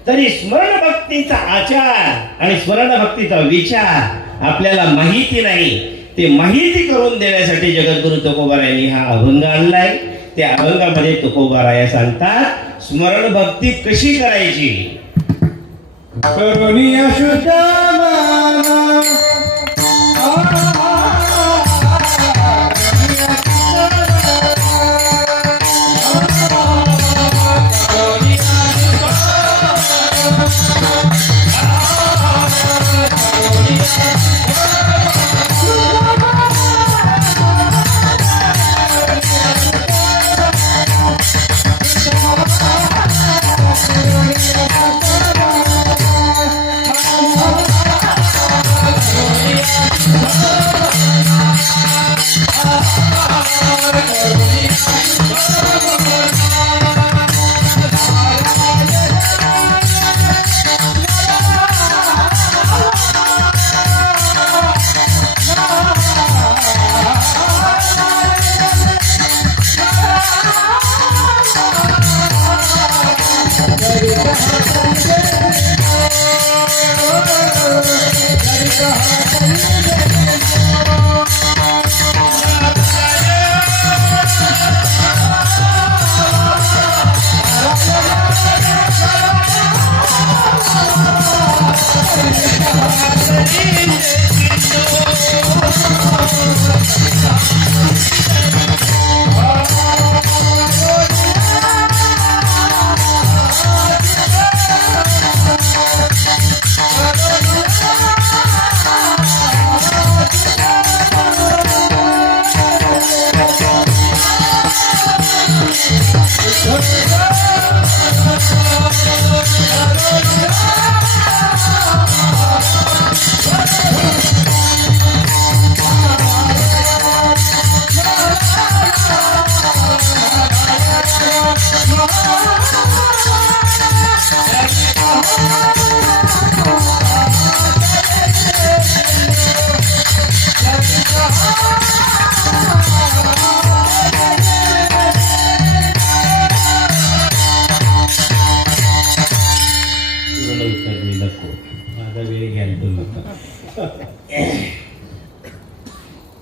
तरी स्मरण भक्तीचा आचार आणि स्मरण भक्तीचा विचार आपल्याला माहिती नाही. ते माहिती करून देण्यासाठी जगद्गुरु तुकोबारायांनी हा अभंग आणलाय. त्या अभंगामध्ये तुकोबाराया सांगतात स्मरण भक्ती कशी करायची. करुणिया शुद्ध माना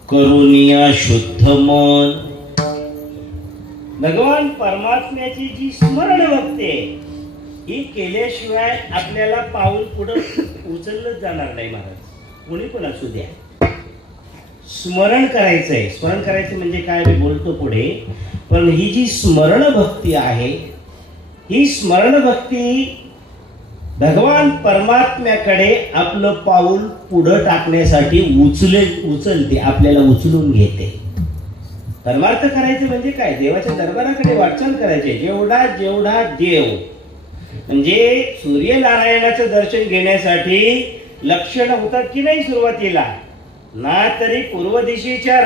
करुणिया शुद्ध मन. भगवान परमात्म्याची जी स्मरण भक्ती आहे ही केल्याशिवाय आपल्याला पाऊल पुढे उचललं जाणार नाही. महाराज कोणी पण असू द्या स्मरण करायचंय. स्मरण करायचं म्हणजे काय मी बोलतो पुढे, पण ही जी स्मरण भक्ती आहे ही स्मरण भक्ती भगवान परमात्म्याकडे आपलं पाऊल पुढं टाकण्यासाठी उचलते, आपल्याला उचलून घेते. परमार्थ करायचे म्हणजे काय, देवाच्या दरबाराकडे वाटचाल करायचे. जेवढा जेवढा देव म्हणजे सूर्यनारायणाचं दर्शन घेण्यासाठी लक्षणं होतात की नाही सुरुवातीला ना, तरी पूर्व दिशेच्या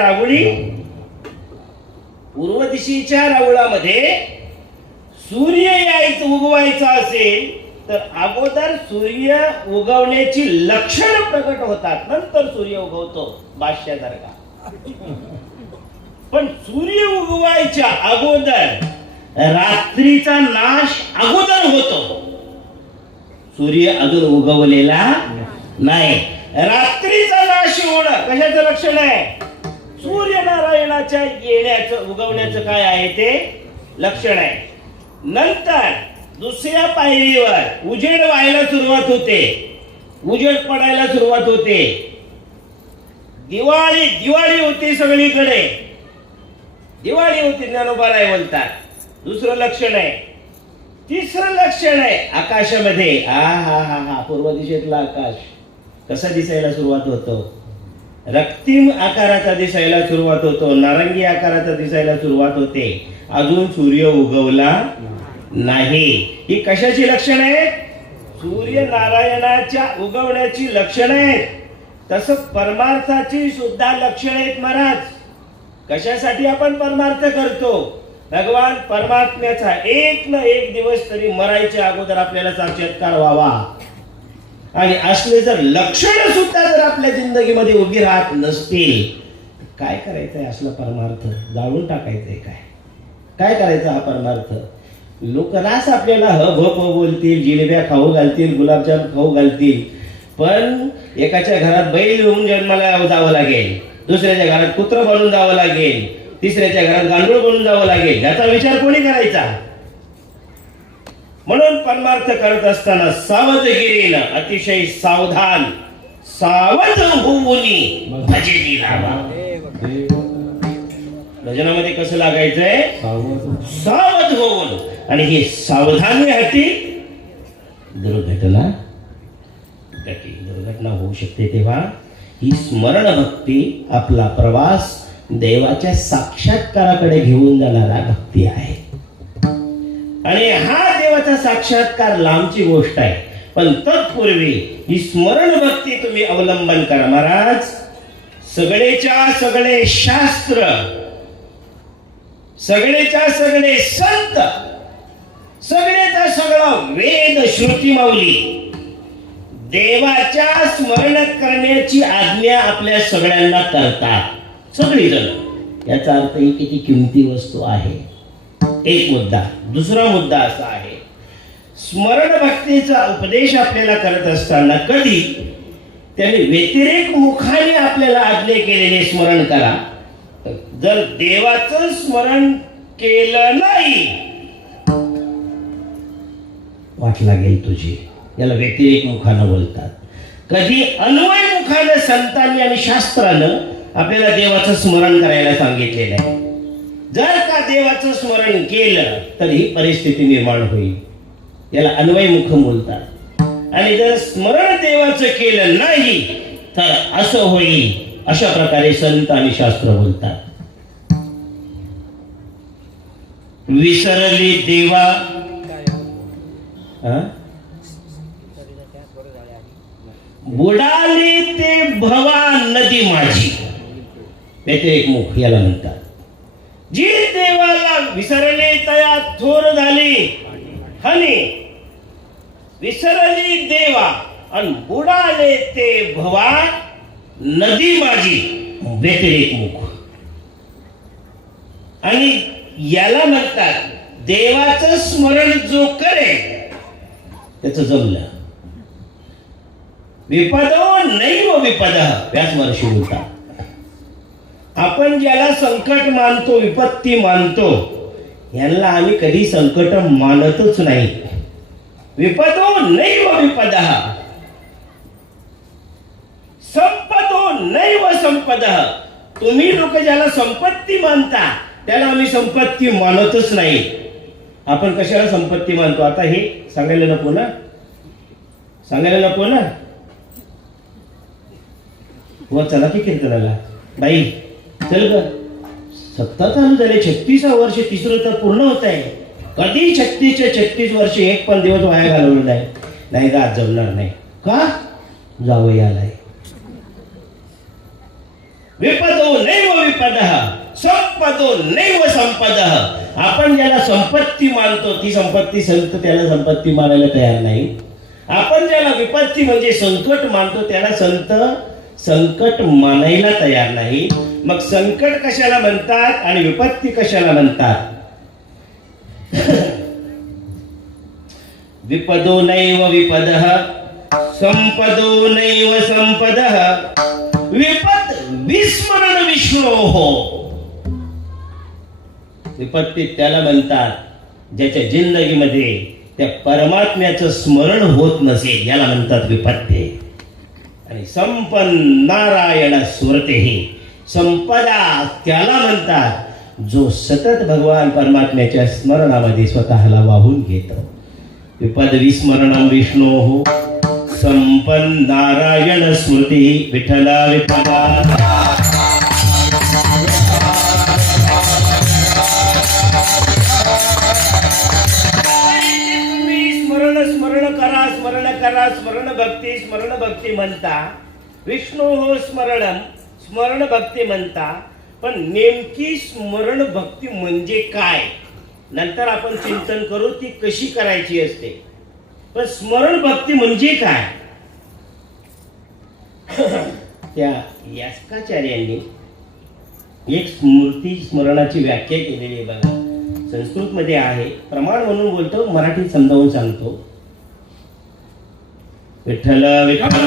राऊळामध्ये सूर्य यायचं उगवायचा असेल तर अगोदर सूर्य उगवण्याची लक्षण प्रकट होतात, नंतर सूर्य उगवतो बादशाहसारखा. पण सूर्य उगवायच्या अगोदर रात्रीचा नाश अगोदर होतो. सूर्य अजून उगवलेला नाही. रात्रीचा नाश होणं कशाचं लक्षण आहे, सूर्यनारायणाच्या येण्याचं उगवण्याचं काय आहे ते लक्षण आहे. नंतर दुसऱ्या पायरीवर उजेड व्हायला सुरुवात होते, उजेड पडायला सुरुवात होते. दिवाळी होती सगळीकडे, दिवाळी होती ज्ञानोबाराय बोलतात. दुसरं लक्षण आहे. तिसरं लक्षण आहे आकाशामध्ये. हा हा हा हा पूर्व दिशेतला आकाश कसा दिसायला सुरुवात होतो, रक्तिम आकाराचा दिसायला सुरुवात होतो, नारंगी आकाराचा दिसायला सुरुवात होते, अजून सूर्य उगवला नाही. ही कशाची लक्षण आहे? सूर्य नारायणाच्या उगवण्याची लक्षण आहेत. तसं परमार्थाची सुद्धा लक्षण आहेत महाराज. कशासाठी आपण परमार्थ करतो? भगवान परमात्म्याचा एक ना एक दिवस तरी मरायच्या अगोदर आपल्याला साक्षात्कार व्हावा. आणि असले जर लक्षण सुद्धा जर आपल्या जिंदगीमध्ये उभी राहत नसतील, काय करायचंय? असला परमार्थ जाळून टाकायचंय काय? काय करायचं हा परमार्थ? लोक रास आपल्याला ह बोलतील, जिलेब्या खाऊ घालतील, गुलाबजाम खाऊ घालतील, पण एकाच्या घरात बैल येऊन जन्माला जावं लागेल, दुसऱ्याच्या घरात कुत्र बनून जावं लागेल, तिसऱ्याच्या घरात गांडूळ बनून जावं लागेल, याचा विचार कोणी करायचा? म्हणून परमार्थ करत असताना सावधगिरीनं, अतिशय सावधान, सावध होऊनी भजनी लावा. भजनामध्ये कसं लागायचंय? सावध होऊन. आणि हे सावधानी हटी दुर्घटना घटी. दुर्घटना होऊ शकते तेव्हा ही स्मरण भक्ती आपला प्रवास देवाच्या साक्षात्काराकडे घेऊन जाणारा भक्ती आहे. आणि हा देवाचा साक्षात्कार लांबची गोष्ट आहे, पण तत्पूर्वी ही स्मरण भक्ती तुम्ही अवलंबन करा. महाराज, सगळेच्या सगळे शास्त्र, सगळेच्या सगळे संत, सगळेचा सगळा वेद श्रुती माऊली देवाच्या स्मरण करण्याची आज्ञा आपल्या सगळ्यांना करतात, सगळी जण. याचा अर्थ ही किती किमती वस्तू आहे. एक मुद्दा. दुसरा मुद्दा असा आहे, स्मरण भक्तीचा उपदेश आपल्याला करत असताना कधी त्याने व्यतिरेक मुखाने आपल्याला आज्ञा केलेले स्मरण करा. जर देवाचं स्मरण केलं नाही, वाट लागेल तुझी. याला व्यतिरेक मुखानं बोलतात. कधी अन्वय मुखानं संतांनी आणि शास्त्रानं आपल्याला देवाचं स्मरण करायला सांगितलेलं आहे. जर का देवाचं स्मरण केलं तर ही परिस्थिती निर्माण होईल, याला अन्वय मुख बोलतात. आणि जर स्मरण देवाचं केलं नाही तर असं होईल, अशा प्रकारे संत आणि शास्त्र बोलतात. विसरली देवा, बुडाली ते भवा नदी माझी. व्यतिरेक मुख याला म्हणतात. जी देवाला विसरले तया थोर झाली हनी, विसरली देवा आणि बुडाले ते भवा नदी माझी. व्यतिरेक मुख. आणि याला म्हणतात देवाचं स्मरण जो करेल त्याचं जमलं. विपदो नैव विपद, व्यासमहर्षी बोलतात. आपण ज्याला संकट मानतो, विपत्ती मानतो, यांना आम्ही कधी संकट मानतच नाही. विपदो नैव विपद, संपदो नैव संपद. तुम्ही लोक ज्याला संपत्ती मानता त्याला आम्ही संपत्ती मानतच नाही. आपण कशाला संपत्ती मानतो? आता हे सांगायला नको ना, सांगायला नको ना. व चला की कीर्तनाला बाई, चल ग. सत्ता चालू झाले, 36 वर्ष, तिसरं तर पूर्ण होत आहे. कधी 36 वर्ष एक पण दिवस वाया घालवलं नाही. नाही का, आज जमणार नाही का? जावं आलाय. विपदो नैव विपद, संपदो नैव संपद. आपण ज्याला संपत्ती मानतो ती संपत्ती संत त्याला संपत्ती मानायला तयार नाही. आपण ज्याला विपत्ती म्हणजे संकट मानतो त्याला संत संकट मानायला तयार नाही. मग संकट कशाला म्हणतात आणि विपत्ती कशाला म्हणतात? विपदो नैव विपद, संपदो नैव संपद, विपद विस्मरण विष्णोः. विपत्ती त्याला म्हणतात ज्याच्या जिंदगीमध्ये त्या परमात्म्याचं स्मरण होत नसेल, याला म्हणतात विपत्ती. आणि संपन्न नारायण स्मृतेहि, संपदा त्याला म्हणतात जो सतत भगवान परमात्म्याच्या स्मरणामध्ये स्वतःला वाहून घेतो. विपद विस्मरणम विष्णोः, संपन्न नारायण स्मृती विठ्ठला विठ्ठला. स्मरण भक्ती म्हणता, विष्णू हो स्मरण भक्ती म्हणता, पण नेमकी स्मरण भक्ती म्हणजे काय नंतर आपण चिंतन करू ती कशी करायची असते. पण स्मरण भक्ती म्हणजे काय त्या यास्काचार्यांनी एक स्मृती स्मरणाची व्याख्या केलेली आहे बघा. संस्कृत मध्ये आहे, प्रमाण म्हणून बोलतो, मराठीत समजावून सांगतो. विठ्ठल विठ्ठल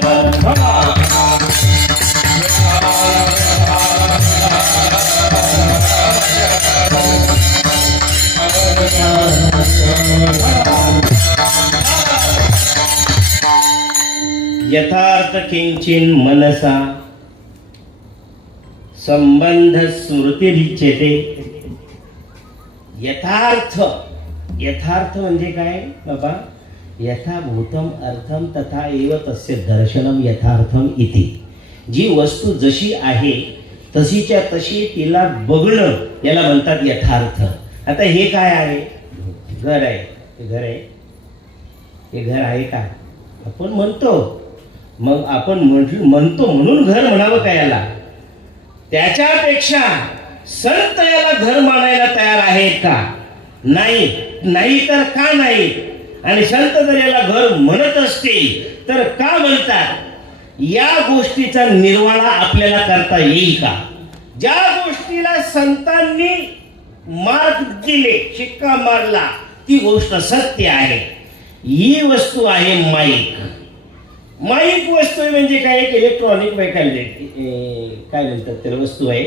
यथार्थ किंचिन मनसा संबंध स्मृतिरिच्यते. यथार्थ म्हणजे काय बाबा? यथाभूतम अर्थम तथा एव तस्य दर्शनम यथार्थम इति. जी वस्तू जशी आहे तशीच्या तशी तिला बघणं याला म्हणतात यथार्थ. आता हे काय आहे? घर आहे. हे घर आहे का? आपण म्हणतो. मग आपण म्हणतो म्हणून घर म्हणावं का याला? त्याच्यापेक्षा संत याला घर मानायला तयार आहेत का? नाही तर का नाही? आणि संत जर याला घर म्हणत असतील तर का म्हणतात? या गोष्टीचा निर्वाळा आपल्याला करता येईल का? ज्या गोष्टीला संतांनी मार्क दिले, शिक्का मारला, ती गोष्ट सत्य आहे. ही वस्तू आहे माईक वस्तू आहे. म्हणजे काय? एक इलेक्ट्रॉनिक काय म्हणतात त्याला वस्तू आहे.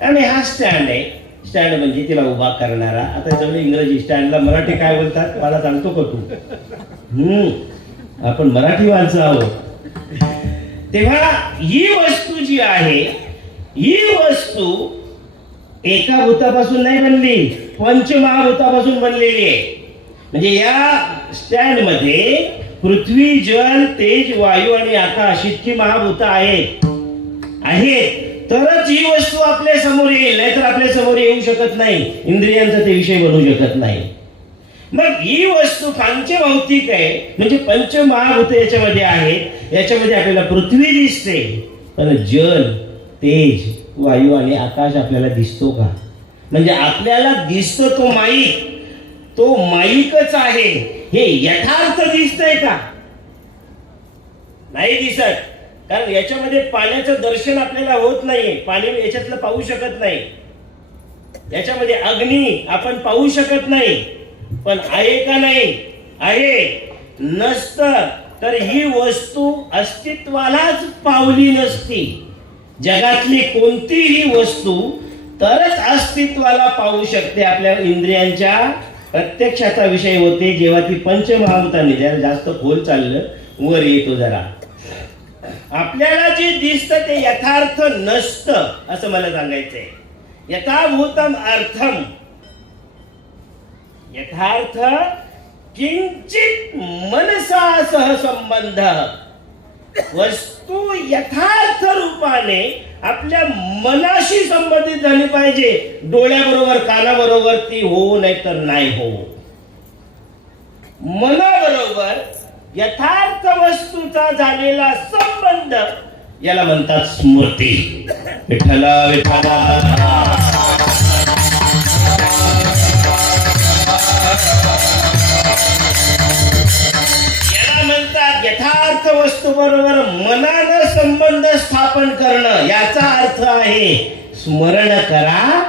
आणि हा स्टँड आहे. स्टँड म्हणजे तिला उभा करणारा. आता जवळ इंग्रजी स्टँडला मराठी काय बोलतात मला सांगतो का तू? आपण मराठी माणसं आहोत. तेव्हा ही वस्तू जी आहे, ही वस्तू एका भूतापासून नाही बनली, पंचमहाभूतापासून बनलेली आहे. म्हणजे या स्टँड मध्ये पृथ्वी, जल, तेज, वायू आणि आकाश इतकी महाभूत आहेत. तरच ही वस्तू आपल्या समोर येईल, नाहीतर आपल्या समोर येऊ शकत नाही. इंद्रियांचा ते विषय बनवू शकत नाही. मग ही वस्तू पंचभौतिक आहे, म्हणजे पंचमहाभूत याच्यामध्ये आहेत. याच्यामध्ये आपल्याला पृथ्वी दिसते, पण जल, तेज, वायू आणि आकाश आपल्याला दिसतो का? म्हणजे आपल्याला दिसतो तो माईकच आहे. हे यथार्थ दिसतंय का? नाही दिसत. कारण याच्यामध्ये पाण्याचं दर्शन आपल्याला होत नाहीये. पाणी याच्यातलं पाहू शकत नाही. याच्यामध्ये अग्नी आपण पाहू शकत नाही. पण आहे का नाही? आहे. नसतं तर ही वस्तू अस्तित्वालाच पावली नसती. जगातली कोणतीही वस्तू तरच अस्तित्वाला पाहू शकते. आपल्या इंद्रियांच्या प्रत्यक्षाचा विषय होते जेव्हा ती पंचमहाभूतांनी, जरा जास्त खोल चाललं वर येतो जरा. आपल्याला जे दिसतं ते यथार्थ नसतं असं मला सांगायचंय. यथाभूतम अर्थम, यथार्थ किंचित मनसा सह संबंध. वस्तू यथार्थ रूपाने आपल्या मनाशी संबंधित झाली पाहिजे. डोळ्याबरोबर, कानाबरोबर ती हो, नाही तर नाही हो. मनाबरोबर यथार्थ वस्तूचा झालेला संबंध याला म्हणतात स्मृती. विठ्ठला विठ्ठला. याला म्हणतात यथार्थ वस्तू बरोबर मनानं संबंध स्थापन करणं. याचा अर्थ आहे स्मरण करा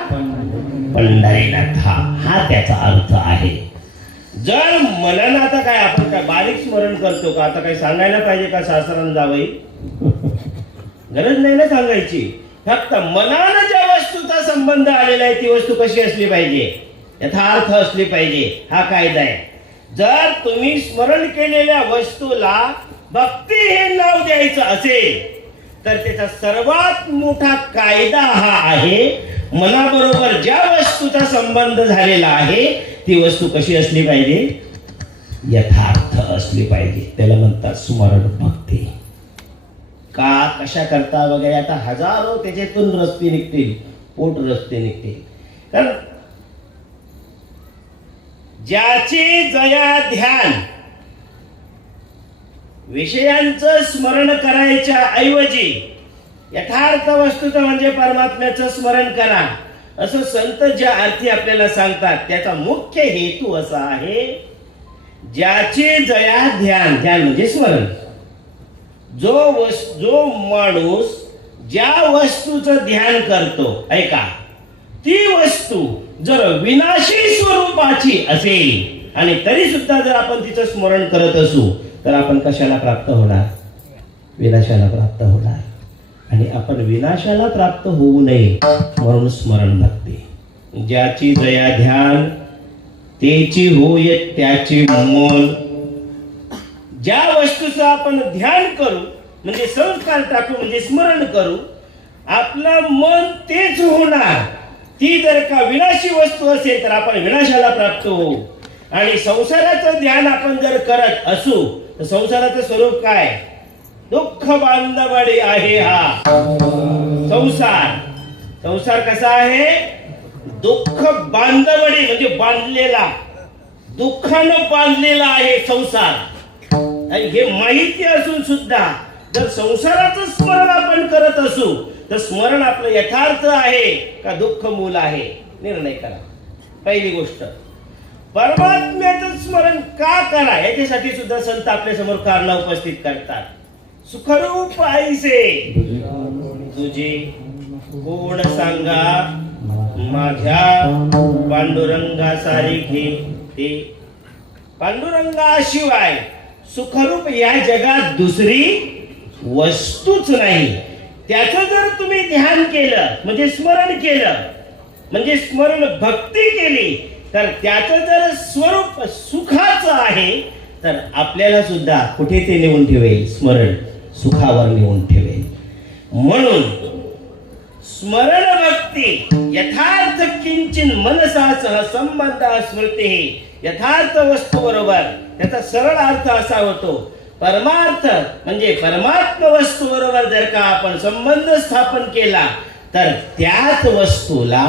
पंढरीनाथा. हा त्याचा अर्थ आहे. जर मनानं, आता काय आपण काय बारीक स्मरण करतो का? आता काही सांगायला पाहिजे का सासरानं जावई? गरज नाही ना सांगायची. फक्त मनानं ज्या वस्तूचा संबंध आलेला आहे ती वस्तू कशी असली पाहिजे? यथार्थ असली पाहिजे. हा कायदा आहे. जर तुम्ही स्मरण केलेल्या वस्तूला भक्ती हे नाव द्यायचं असेल तर त्याचा सर्वात मोठा कायदा हा आहे, मनाबरोबर ज्या वस्तूचा संबंध झालेला आहे ती वस्तू कशी असली पाहिजे? यथार्थ असली असली पाहिजे. त्याला म्हणतात स्मरण भक्ती. का कशा करता वगैरे आता हजारो त्याच्यातून रस्ते निघतील, पोट रस्ते निघतील. कारण ज्याचे जया ध्यान, विषयांचं स्मरण करायच्या ऐवजी यथार्थ वस्तूचं म्हणजे परमात्म्याचं स्मरण करा, असं संत ज्या अर्थी आपल्याला सांगतात त्याचा मुख्य हेतू असा आहे, ज्याचे जया ध्यान, ध्यान म्हणजे स्मरण. जो माणूस ज्या वस्तूचं ध्यान करतो, ऐका, ती वस्तू जर विनाशी स्वरूपाची असेल आणि तरी सुद्धा जर आपण तिचं स्मरण करत असू तर आपण कशाला प्राप्त होणार? विनाशाला प्राप्त होणार. आणि आपण विनाशाला प्राप्त होऊ नये म्हणून स्मरण भक्ती. ज्याची जया ध्यान तेची होय त्याचे मोल. ज्या वस्तूचं आपण ध्यान करू म्हणजे संस्कार टाकू म्हणजे स्मरण करू, आपलं मन तेच होणार. ती जर का विनाशी वस्तू असेल तर आपण विनाशाला प्राप्त होऊ. आणि संसाराचं ध्यान आपण जर करत असू तर संसाराचं स्वरूप काय? दुःख बांधवडी आहे हा संसार. संसार कसा आहे? दुःख बांधवडी म्हणजे बांधलेला, दुःखानं बांधलेला आहे संसार. आणि हे माहिती असून सुद्धा जर संसाराचं स्मरण आपण करत असू तर स्मरण आपलं यथार्थ आहे का दुःख मूल आहे? निर्णय करा. पहिली गोष्ट, परमात्म्याचं स्मरण का करा याच्यासाठी सुद्धा संत आपल्या समोर कारण उपस्थित करतात. सुखरूप ऐसे तुझे कोण सांगा, माझ्या पांडुरंगा सारखे ते. पांडुरंगाशिवाय सुखरूप या जगात दुसरी वस्तूच नाही. त्याचं जर तुम्ही ध्यान केलं म्हणजे स्मरण केलं म्हणजे स्मरण भक्ती केली तर त्याचं जर स्वरूप सुखाचं आहे तर आपल्याला सुद्धा कुठे ते नेऊन ठेवेल? स्मरण सुखावर नेऊन ठेवेल. म्हणून स्मरण भक्ती यथार्थ किंचिन मनसा सह संबंध स्मृती. यथार्थ वस्तू बरोबर त्याचा सरळ अर्थ असा होतो, परमार्थ म्हणजे परमात्म वस्तू बरोबर जर का आपण संबंध स्थापन केला तर त्याच वस्तूला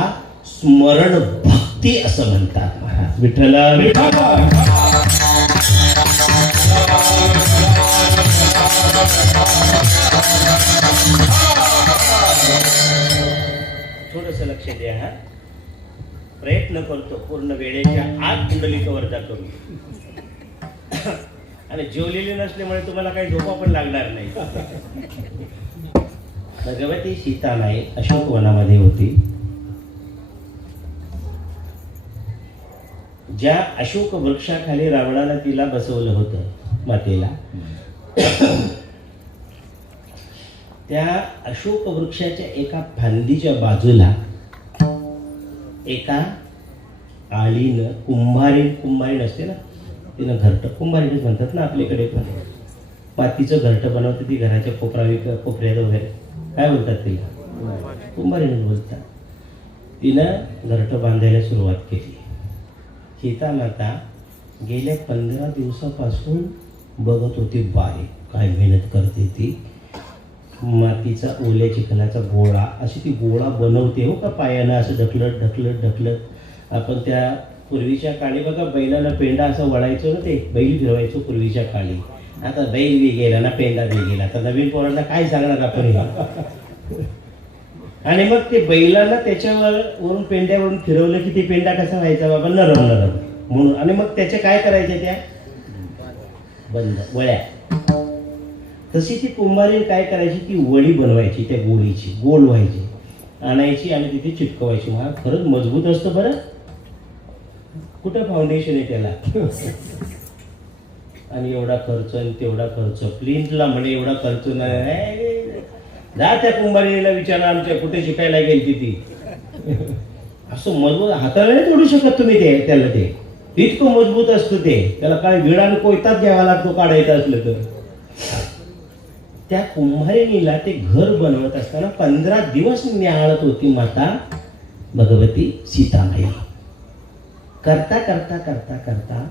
स्मरण भक्ती असं म्हणतात. महाराज विठ्ठल थोडस लक्ष द्या. हा प्रयत्न करतो पूर्ण वेळेच्या आत कुंडलिका वर्धा करू. आणि जेवलेले नसल्यामुळे तुम्हाला काही झोपा पण लागणार नाही. भगवती सीतामाई अशोकवनामध्ये होती. ज्या अशोक वृक्षाखाली रावणानं तिला बसवलं होतं मातेला, त्या अशोक वृक्षाच्या एका फांदीच्या बाजूला एका आळीनं कुंभारीण असते ना, तिनं घरट, कुंभारीणच म्हणतात ना आपल्याकडे पण, मातीचं घरट बनवते ती घराच्या कोपऱ्यात वगैरे काय बोलतात तिला? कुंभारीणच बोलतात. तिनं घरट बांधायला सुरुवात केली. सीता माता गेल्या 15 दिवसापासून बघत होती बाई काय मेहनत करते ती. मातीचा ओल्या चिखलाचा गोळा, अशी ती गोळा बनवते हो का, पायानं असं ढकलत ढकलत ढकलत. आपण त्या पूर्वीच्या काळी बघा बैलाला पेंडा असं वळायचो ना, ते बैल फिरवायचो पूर्वीच्या काळी. आता बैल बी गेला ना, पेंडा बी गेला. आता नवीन पोरांना काय सांगणार आपण? आणि मग ते बैलाला त्याच्यावर वरून पेंड्यावरून फिरवलं की ते पेंडा कसा व्हायचा बाबा? नरम नरम म्हणून. आणि मग त्याच्या काय करायच्या त्या बंद वळ्या. तशी ती कुंभारीण काय करायची, ती वळी बनवायची त्या गोळीची, गोल व्हायची, आणायची आणि तिथे चिटकवायची. हा खरंच मजबूत असतं बरं. कुठं फाउंडेशन आहे त्याला? आणि एवढा खर्च आणि तेवढा खर्च, प्लिंथला म्हणे एवढा खर्च नाही. जा त्या कुंभारीला विचारा आमच्या कुठे शिकायला गेली ती. असं मजबूत हाताला नाही तोडू शकत तुम्ही ते त्याला. ते इतकं मजबूत असतं ते. त्याला काय विळाने कोयताच घ्यावा लागतो काढायचं असलं तर. त्या कुंभारिणीला ते घर बनवत असताना 15 दिवस न्याहाळत होती माता भगवती सीतामाई. करता करता करता करता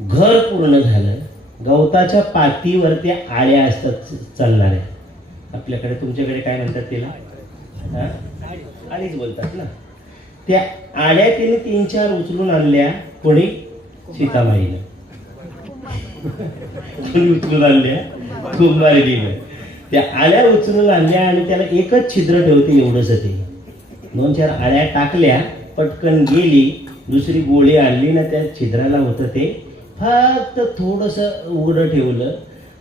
घर पूर्ण झालं. गवताच्या पातीवर त्या आळ्या असतात चालणाऱ्या. आपल्याकडे तुमच्याकडे काय म्हणतात तिला? हा? आळीच बोलतात ना. त्या आळ्या तिने 3-4 उचलून आणल्या. कोणी? सीतामाईनं. कोणी उचलून आणल्या? कुंभारिणीनं. त्या आळ्या उचलून आणल्या आणि त्याला एकच छिद्र ठेवते एवढंच. ते 2-4 आळ्या टाकल्या, पटकन गेली, दुसरी गोळी आणली ना, त्या छिद्राला होतं ते फक्त थोडंसं उघडं ठेवलं,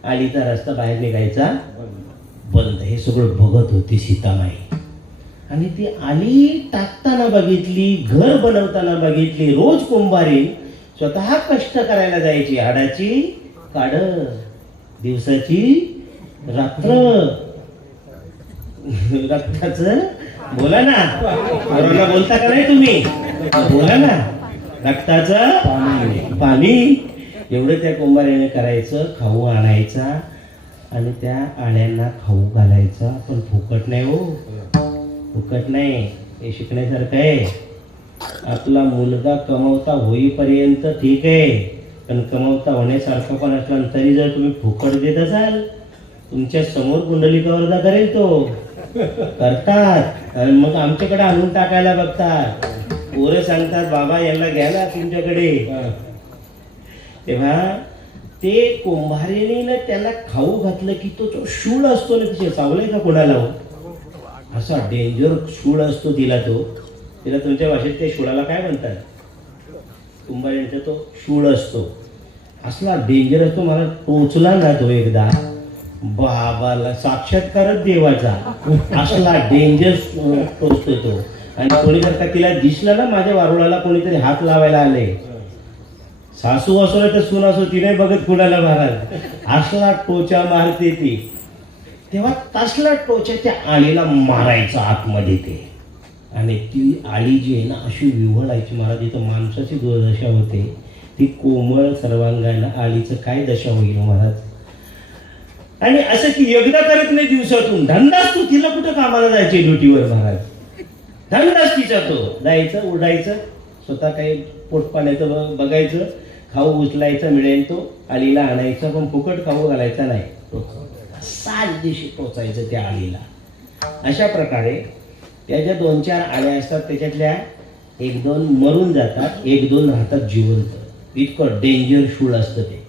आळीचा रस्ता बाहेर निघायचा बंद. हे सगळं बघत होती सीतामाई. आणि ती आली टाकताना बघितली, घर बनवताना बघितली. रोज कुंभारी स्वतः कष्ट करायला जायची. हाडाची काढ, दिवसाची रात्र, रक्ताचं बोला ना, कोरोना बोलता का नाही तुम्ही? बोला ना, रक्ताचं पाणी. एवढं त्या कुंभारीने करायचं. खाऊ आणायचा आणि त्या आळ्यांना खाऊ घालायचा. पण फुकट नाही हो, फुकट नाही. हे शिकण्यासारखं आहे. आपला मुलगा कमवता होईपर्यंत ठीक आहे, पण कमवता होण्यासारखं पण असला तरी जर तुम्ही फुकट देत असाल, तुमच्या समोर कुंडलिकावर करेल तो. करतात आणि मग आमच्याकडे आणून टाकायला बघतात. पोरं सांगतात बाबा यांना घ्या ना तुमच्याकडे. तेव्हा ते कुंभारीने त्याला खाऊ घातलं की तो जो शूळ असतो ना, तिथे चावलाय का कोणाला हो? असा डेंजर शूळ असतो तिला. तिला तुमच्या भाषेत त्या शूळाला काय म्हणतात? कुंभारीचा तो शूळ असतो. असला डेंजर असतो. मला टोचला ना तो एकदा, बाबाला साक्षात्कारच देवाचा. असला डेंजर टोचतो तो. आणि कोणी जर का तिला दिसलं ना, माझ्या वारुळाला कोणीतरी हात लावायला आले, सासू असो तर सून असो, ती नाही बघत कुणाला महाराज, असला टोचा मारते ती. तेव्हा तसला टोचा त्या आळीला मारायचा आतमध्ये ते. आणि ती आळी जी आहे ना, अशी विव्हळायची महाराज. इथं माणसाची दुर्दशा होते, ती कोमळ सर्वांगायला आळीचं काय दशा होईल महाराज. आणि असं की एकदा करत नाही दिवसातून, धंदाच तू. तिला कुठं कामाला जायचे ड्युटीवर महाराज? धंदाच तिचा तो. जायचं, उडायचं, स्वतः काही पोटपाण्याचं बघायचं, खाऊ उचलायचं मिळेल तो, आळीला आणायचं, पण फुकट खाऊ घालायचा नाही. 7 दिवशी टोचायचं त्या आळीला. अशा प्रकारे त्या ज्या 2-4 आळ्या असतात, त्याच्यातल्या 1-2 मरून जातात, 1-2 राहतात जिवंत. इतकं डेंजर शूळ असतं ते.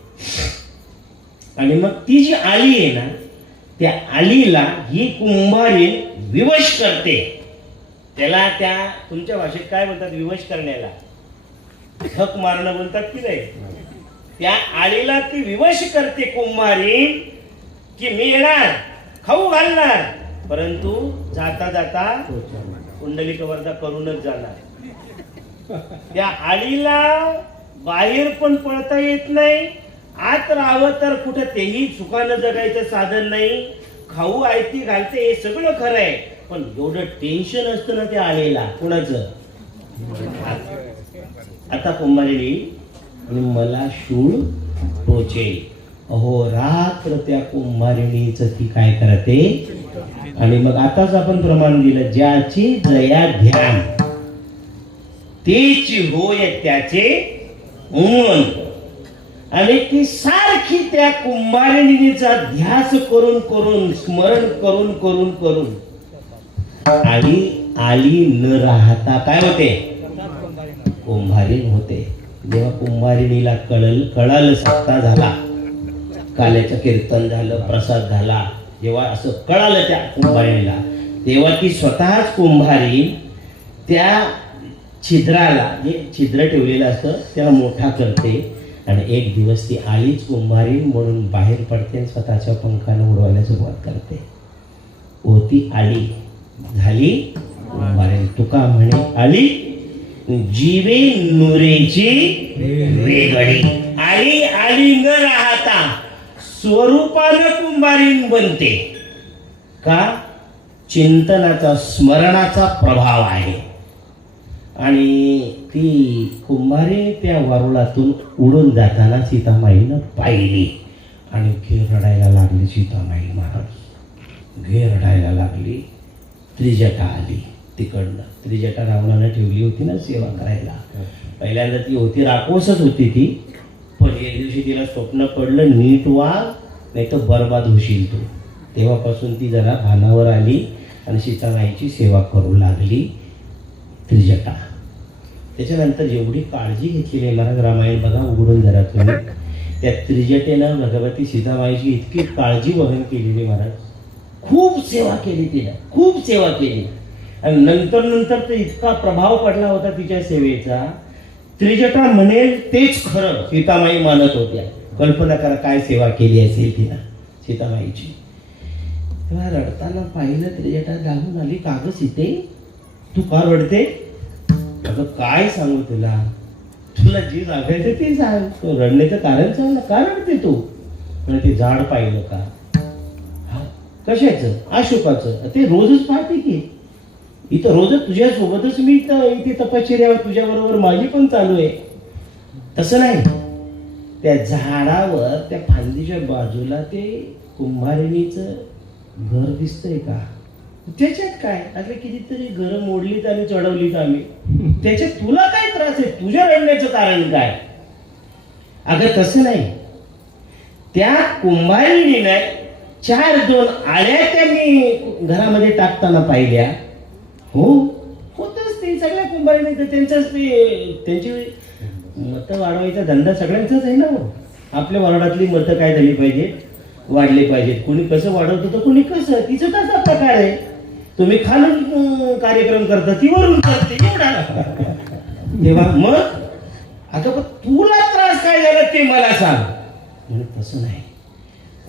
आणि मग ती जी आळी आहे ना, त्या आळीला ही कुंभारी विवश करते. त्याला त्या तुमच्या भाषेत काय म्हणतात? विवश करण्याला ठक मारणं बोलतात की नाही? त्या आळीला ती विवश करते कुंभारी, की मी येणार, खाऊ घालणार, परंतु जाता जाता कुंडलिक वरदा करूनच जाणार. त्या आळीला बाहेर पण पळता येत नाही, आत राहावं तर कुठं तेही सुखानं जगायचं साधन नाही. खाऊ आयती घालते हे सगळं खरं आहे, पण एवढं टेन्शन असतं ना त्या आळीला. कुणाचं? आता कुंभारिणी मला शूळ टोचेल. अहो रात्र त्या कुंभारिणीचं ती काय करते. आणि मग आताच आपण प्रमाण दिलं, ज्याचे जया ध्यान तेची होय त्याचे मन. आणि ती सारखी त्या कुंभारिणीचा ध्यास करून करून, स्मरण करून करून करून आली न राहता काय होते? कुंभारीण होते. जेव्हा कुंभारिणीला कळालं, सत्ता झाला, काल्याचं कीर्तन झालं, प्रसाद झाला, जेव्हा असं कळालं त्या कुंभारिणीला, तेव्हा ती स्वतःच कुंभारी त्या छिद्राला, जे छिद्र ठेवलेलं असतं त्याला मोठा करते. आणि एक दिवस ती आलीच कुंभारी म्हणून बाहेर पडते आणि स्वतःच्या पंखानं उडवायला सुरुवात करते. होती आली, झाली कुंभारी. तुका म्हणे आली जीवे नुरेची वेगळी. आली आली न राहता स्वरूपानं कुंभारीण बनते. का? चिंतनाचा, स्मरणाचा प्रभाव आहे. आणि ती कुंभारी त्या वारुळातून उडून जाताना सीतामाईनं पाहिली आणि घे रडायला लागली. सीतामाई महाराज घे रडायला लागली. त्रिजटा आली तिकडनं. त्रिजटा रावणानं ठेवली होती ना सेवा करायला. पहिल्यांदा ती होती राकोसच होती ती, पण एक दिवशी तिला स्वप्न पडलं, नीट वाग नाही तर बरबाद होशील तू. तेव्हापासून ती जरा भानावर आली आणि सीतामाईची सेवा करू लागली त्रिजटा. त्याच्यानंतर जेवढी काळजी घेतलेली आहे, महाराज रामायण बघा उघडून जरा तुम्ही, त्या त्रिजटेनं भगवती सीतामाईची इतकी काळजी वहन केलेली महाराज, खूप सेवा केली तिनं, खूप सेवा केली. आणि नंतर तर इतका प्रभाव पडला होता तिच्या सेवेचा, त्रिजटा म्हणेल तेच खरं सीतामाई मानत होत्या. कल्पना करा काय सेवा केली असेल तिनं सीतामाईची. तेव्हा रडताना पाहिलं त्रिजटा जाऊन आली, का गं सीते तू का रडते? अगं काय सांगू तुला जी सांगायचं ते सांग, तू रडण्याचं कारण सांग ना, का रडते तू? म्हणजे ते झाड पाहिलं का? कशाचं? अशोकाचं. ते रोजच पाहते की इथं, रोजच तुझ्यासोबतच मी इथे तपश्चर्या तुझ्या बरोबर माझी पण चालू आहे. तसं नाही, त्या झाडावर त्या फांदीच्या बाजूला ते कुंभारिणीचं घर दिसतंय का? त्याच्यात काय आता कितीतरी घरं मोडलीत आणि चढवलीत आम्ही, त्याच्यात तुला काय त्रास आहे? तुझ्या रडण्याचं कारण काय? अगं तसं नाही, त्या कुंभारिणीने 4 आळ्या त्यांनी घरामध्ये टाकताना पाहिल्या. हो होतच ते सगळ्या कुंभारिणी, त्यांचंच ते त्यांची मतं वाढवायचा धंदा सगळ्यांचाच आहे ना. आपल्या वार्डातली मतं काय झाली पाहिजे? वाढले पाहिजेत. कोणी कसं वाढवतं तर कोणी कसं, तिचं तसा प्रकार आहे. तुम्ही खालून कार्यक्रम करता, ती वरून करते एवढा. तेव्हा मग आता पण तुला त्रास काय झाला ते मला सांग. म्हणजे तसं नाही,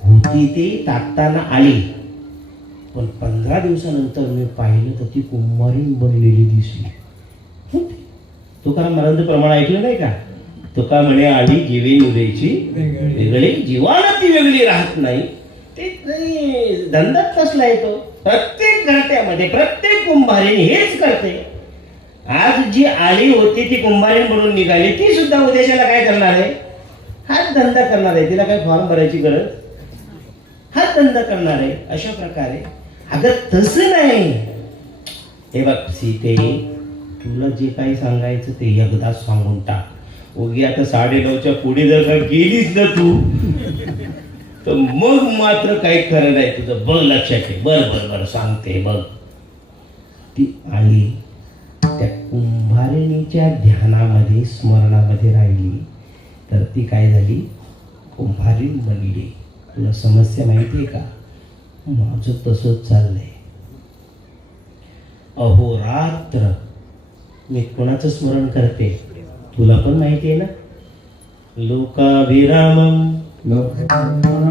होती ती टाकताना आली, पण 15 दिवसानंतर मी पाहिलं तर ती कुंभारीण बनलेली दिसली. तुकाराम महाराजांचं प्रमाण ऐकलं नाही का? तुका म्हणे आली जीवे उद्याची वेगळी, जीवाला ती वेगळी राहत नाही. ते धंदाच कसला येतो. प्रत्येक घरट्यामध्ये प्रत्येक कुंभारीण हेच करते. आज जी आली होती ती कुंभारीण म्हणून निघाली, ती सुद्धा उद्याच्याला काय करणार आहे? हाच धंदा करणार आहे. तिला काय फॉर्म भरायची गरज? हाच धंदा करणार आहे. अशा प्रकारे अगं तसं नाही. हे बघ सीते, तुला जे काही सांगायचं ते एकदा सांगून टाक. उगी आता 9:30च्या पुढे जर का गेलीच ना तू तर मग मात्र काही खरं नाही तुझं. बघ लक्षात ठेव. बरं सांगते बघ. ती आली, त्या कुंभारिणीच्या ध्यानामध्ये स्मरणामध्ये राहिली, तर ती काय झाली? कुंभारीण बनली. तुला समस्या माहिती आहे का? माझं तसंच चाललंय. अहोरात्र मी कोणाचं स्मरण करते तुला पण माहिती आहे ना. लोकाभिरामम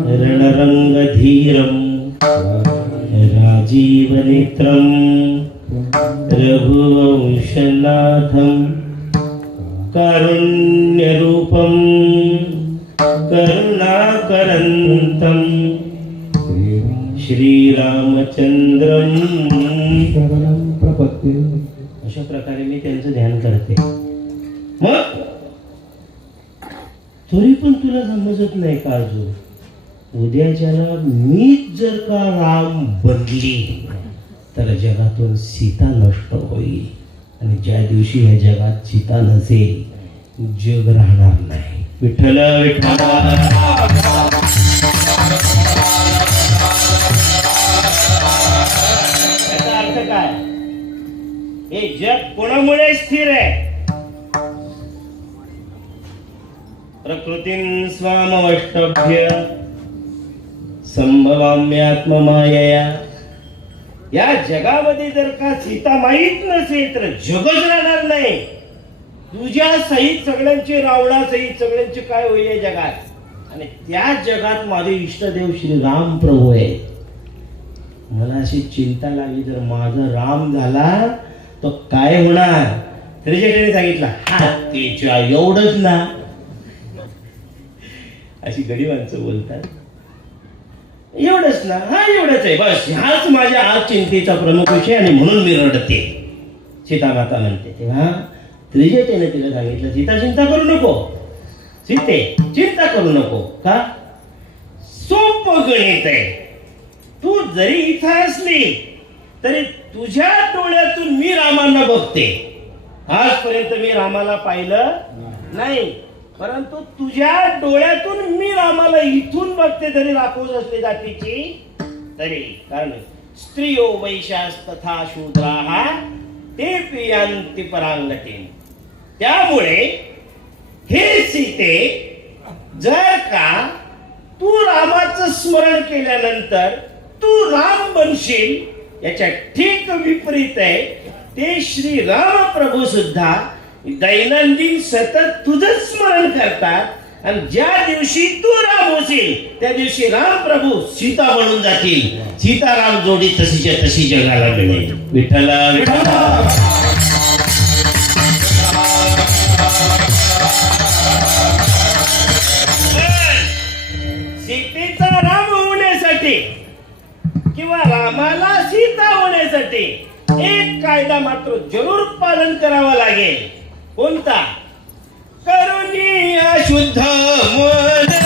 रणरंगधीरम राजीवनेत्रम रघुवंशनाथम कारुण्यरूपम करुणाकरंतम श्रीरामचंद्रम प्रपत्ते. अशा प्रकारे मी त्यांचं ध्यान करते. मग तरी पण तुला समजत नाही का अजून? उद्याच्याला मीच जर का राम बनली तर जगातून सीता नष्ट होईल, आणि ज्या दिवशी या जगात सीता नसेल जग राहणार नाही. विठ्ठल विठ्ठल. याचा अर्थ काय? हे जग कोणामुळे स्थिर आहे? प्रकृतीं स्वामवष्टभ्य संभवाम्यात्ममायया. या जगामध्ये जर का सीता माहीत नसेल तर जगच राहणार नाही. तुझ्या सहित सगळ्यांचे, रावणा सहित सगळ्यांचे काय होईल या जगात. आणि त्या जगात माझे इष्टदेव श्री राम प्रभू आहे. मला अशी चिंता लागली, जर माझा राम झाला तो काय होणार? त्रिजटेने सांगितलं, हा तेच्या एवढंच ना. अशी गडी माणसं बोलतात, एवढंच ना, हा एवढंच आहे बस, हाच माझ्या आज चिंतेचा प्रमुख विषय आणि म्हणून मी रडते. सीतामाता म्हणते. तेव्हा त्रिजटेने तिला सांगितलं, सीता चिंता करू नको, सीते चिंता करू नको. का? सोपं गणित आहे. तू जरी इथं असली तरी तुझ्या डोळ्यातून मी रामांना बघते. आजपर्यंत मी रामाला पाहिलं नाही. परंतु तुझ्या डोळ्यातून मी रामाला इथून बघते, जरी राखोस असले जातीची तरी. कारण स्त्रियो वैशास्तथा शूद्राः ते प्रियांती परांगते. त्यामुळे हे सीते, जर का तू रामाचं स्मरण केल्यानंतर तू राम बनशील, याच्या ठीक विपरीत आहे ते श्री राम प्रभू सुद्धा दैनंदिन सतत तुझं स्मरण करतात. आणि ज्या दिवशी तू राम होशील त्या दिवशी राम प्रभू सीता बनून जातील. सीताराम जोडी तशीच्या तशी जगाला मिळेल. विठ्ठल विठ्ठल. सीतेचा राम होण्यासाठी किंवा रामाला सीता होण्यासाठी एक कायदा मात्र जरूर पालन करावा लागेल. कोणता? करुणी अशुद्ध मन.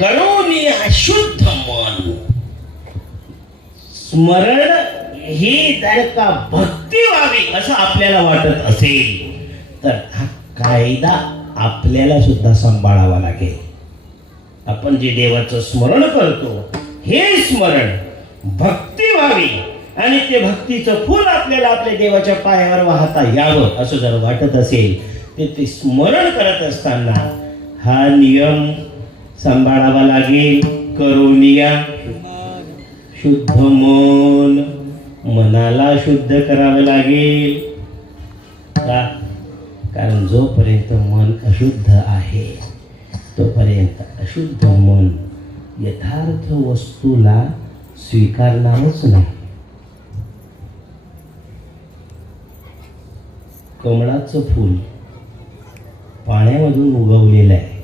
करुणी अशुद्ध मन. स्मरण ही जर का भक्ती व्हावी असं आपल्याला वाटत असेल तर हा कायदा आपल्याला सुद्धा सांभाळावा लागेल. आपण जे देवाचं स्मरण करतो हे स्मरण भक्ती व्हावी आणि ते भक्तीचं फूल आपल्याला आपल्या देवाच्या पायावर वाहता यावं असं जर वाटत असेल तर ते स्मरण करत असताना हा नियम सांभाळावा लागेल. करुणिया शुद्ध मन. मनाला शुद्ध करावं लागेल. का? कारण जोपर्यंत मन अशुद्ध आहे तोपर्यंत अशुद्ध मन यथार्थ वस्तूला स्वीकारणारच नाही. कमळाचं फूल पाण्यामधून उगवलेलं आहे.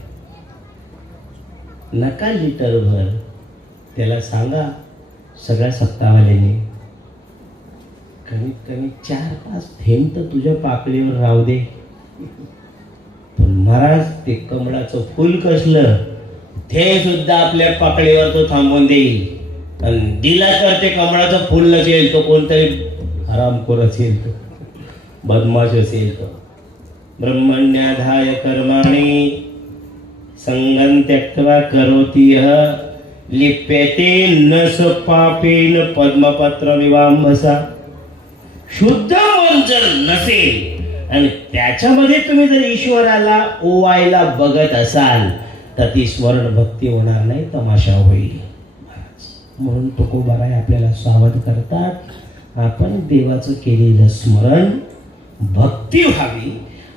नका लिटरभर त्याला सांगा सगळ्या सत्तावाल्याने कमीत कमी 4-5 थेंब तर तुझ्या पाकळीवर राहू दे. पण महाराज ते कमळाचं फूल कसलं ते सुद्धा आपल्या पाकळीवर तो थांबवून देईल. आणि दिला तर ते कमळाचं फूल नसेल तो कोणतरी हरामखोर असेल, तो बदमाश असेल, तो ब्रह्मण्याधाय कर्माणि संगं त्यक्त्वा करोति यः लिप्यते न स पापेन पद्मपत्र विवांभसा. शुद्ध मन जर नसेल आणि त्याच्यामध्ये तुम्ही जर ईश्वराला ओवायला बघत असाल तर ती स्मरण भक्ती होणार नाही, तमाशा होईल. म्हणून तुकोबाराय आपल्याला सावध करतात. आपण देवाचं केलेलं स्मरण भक्ती व्हावी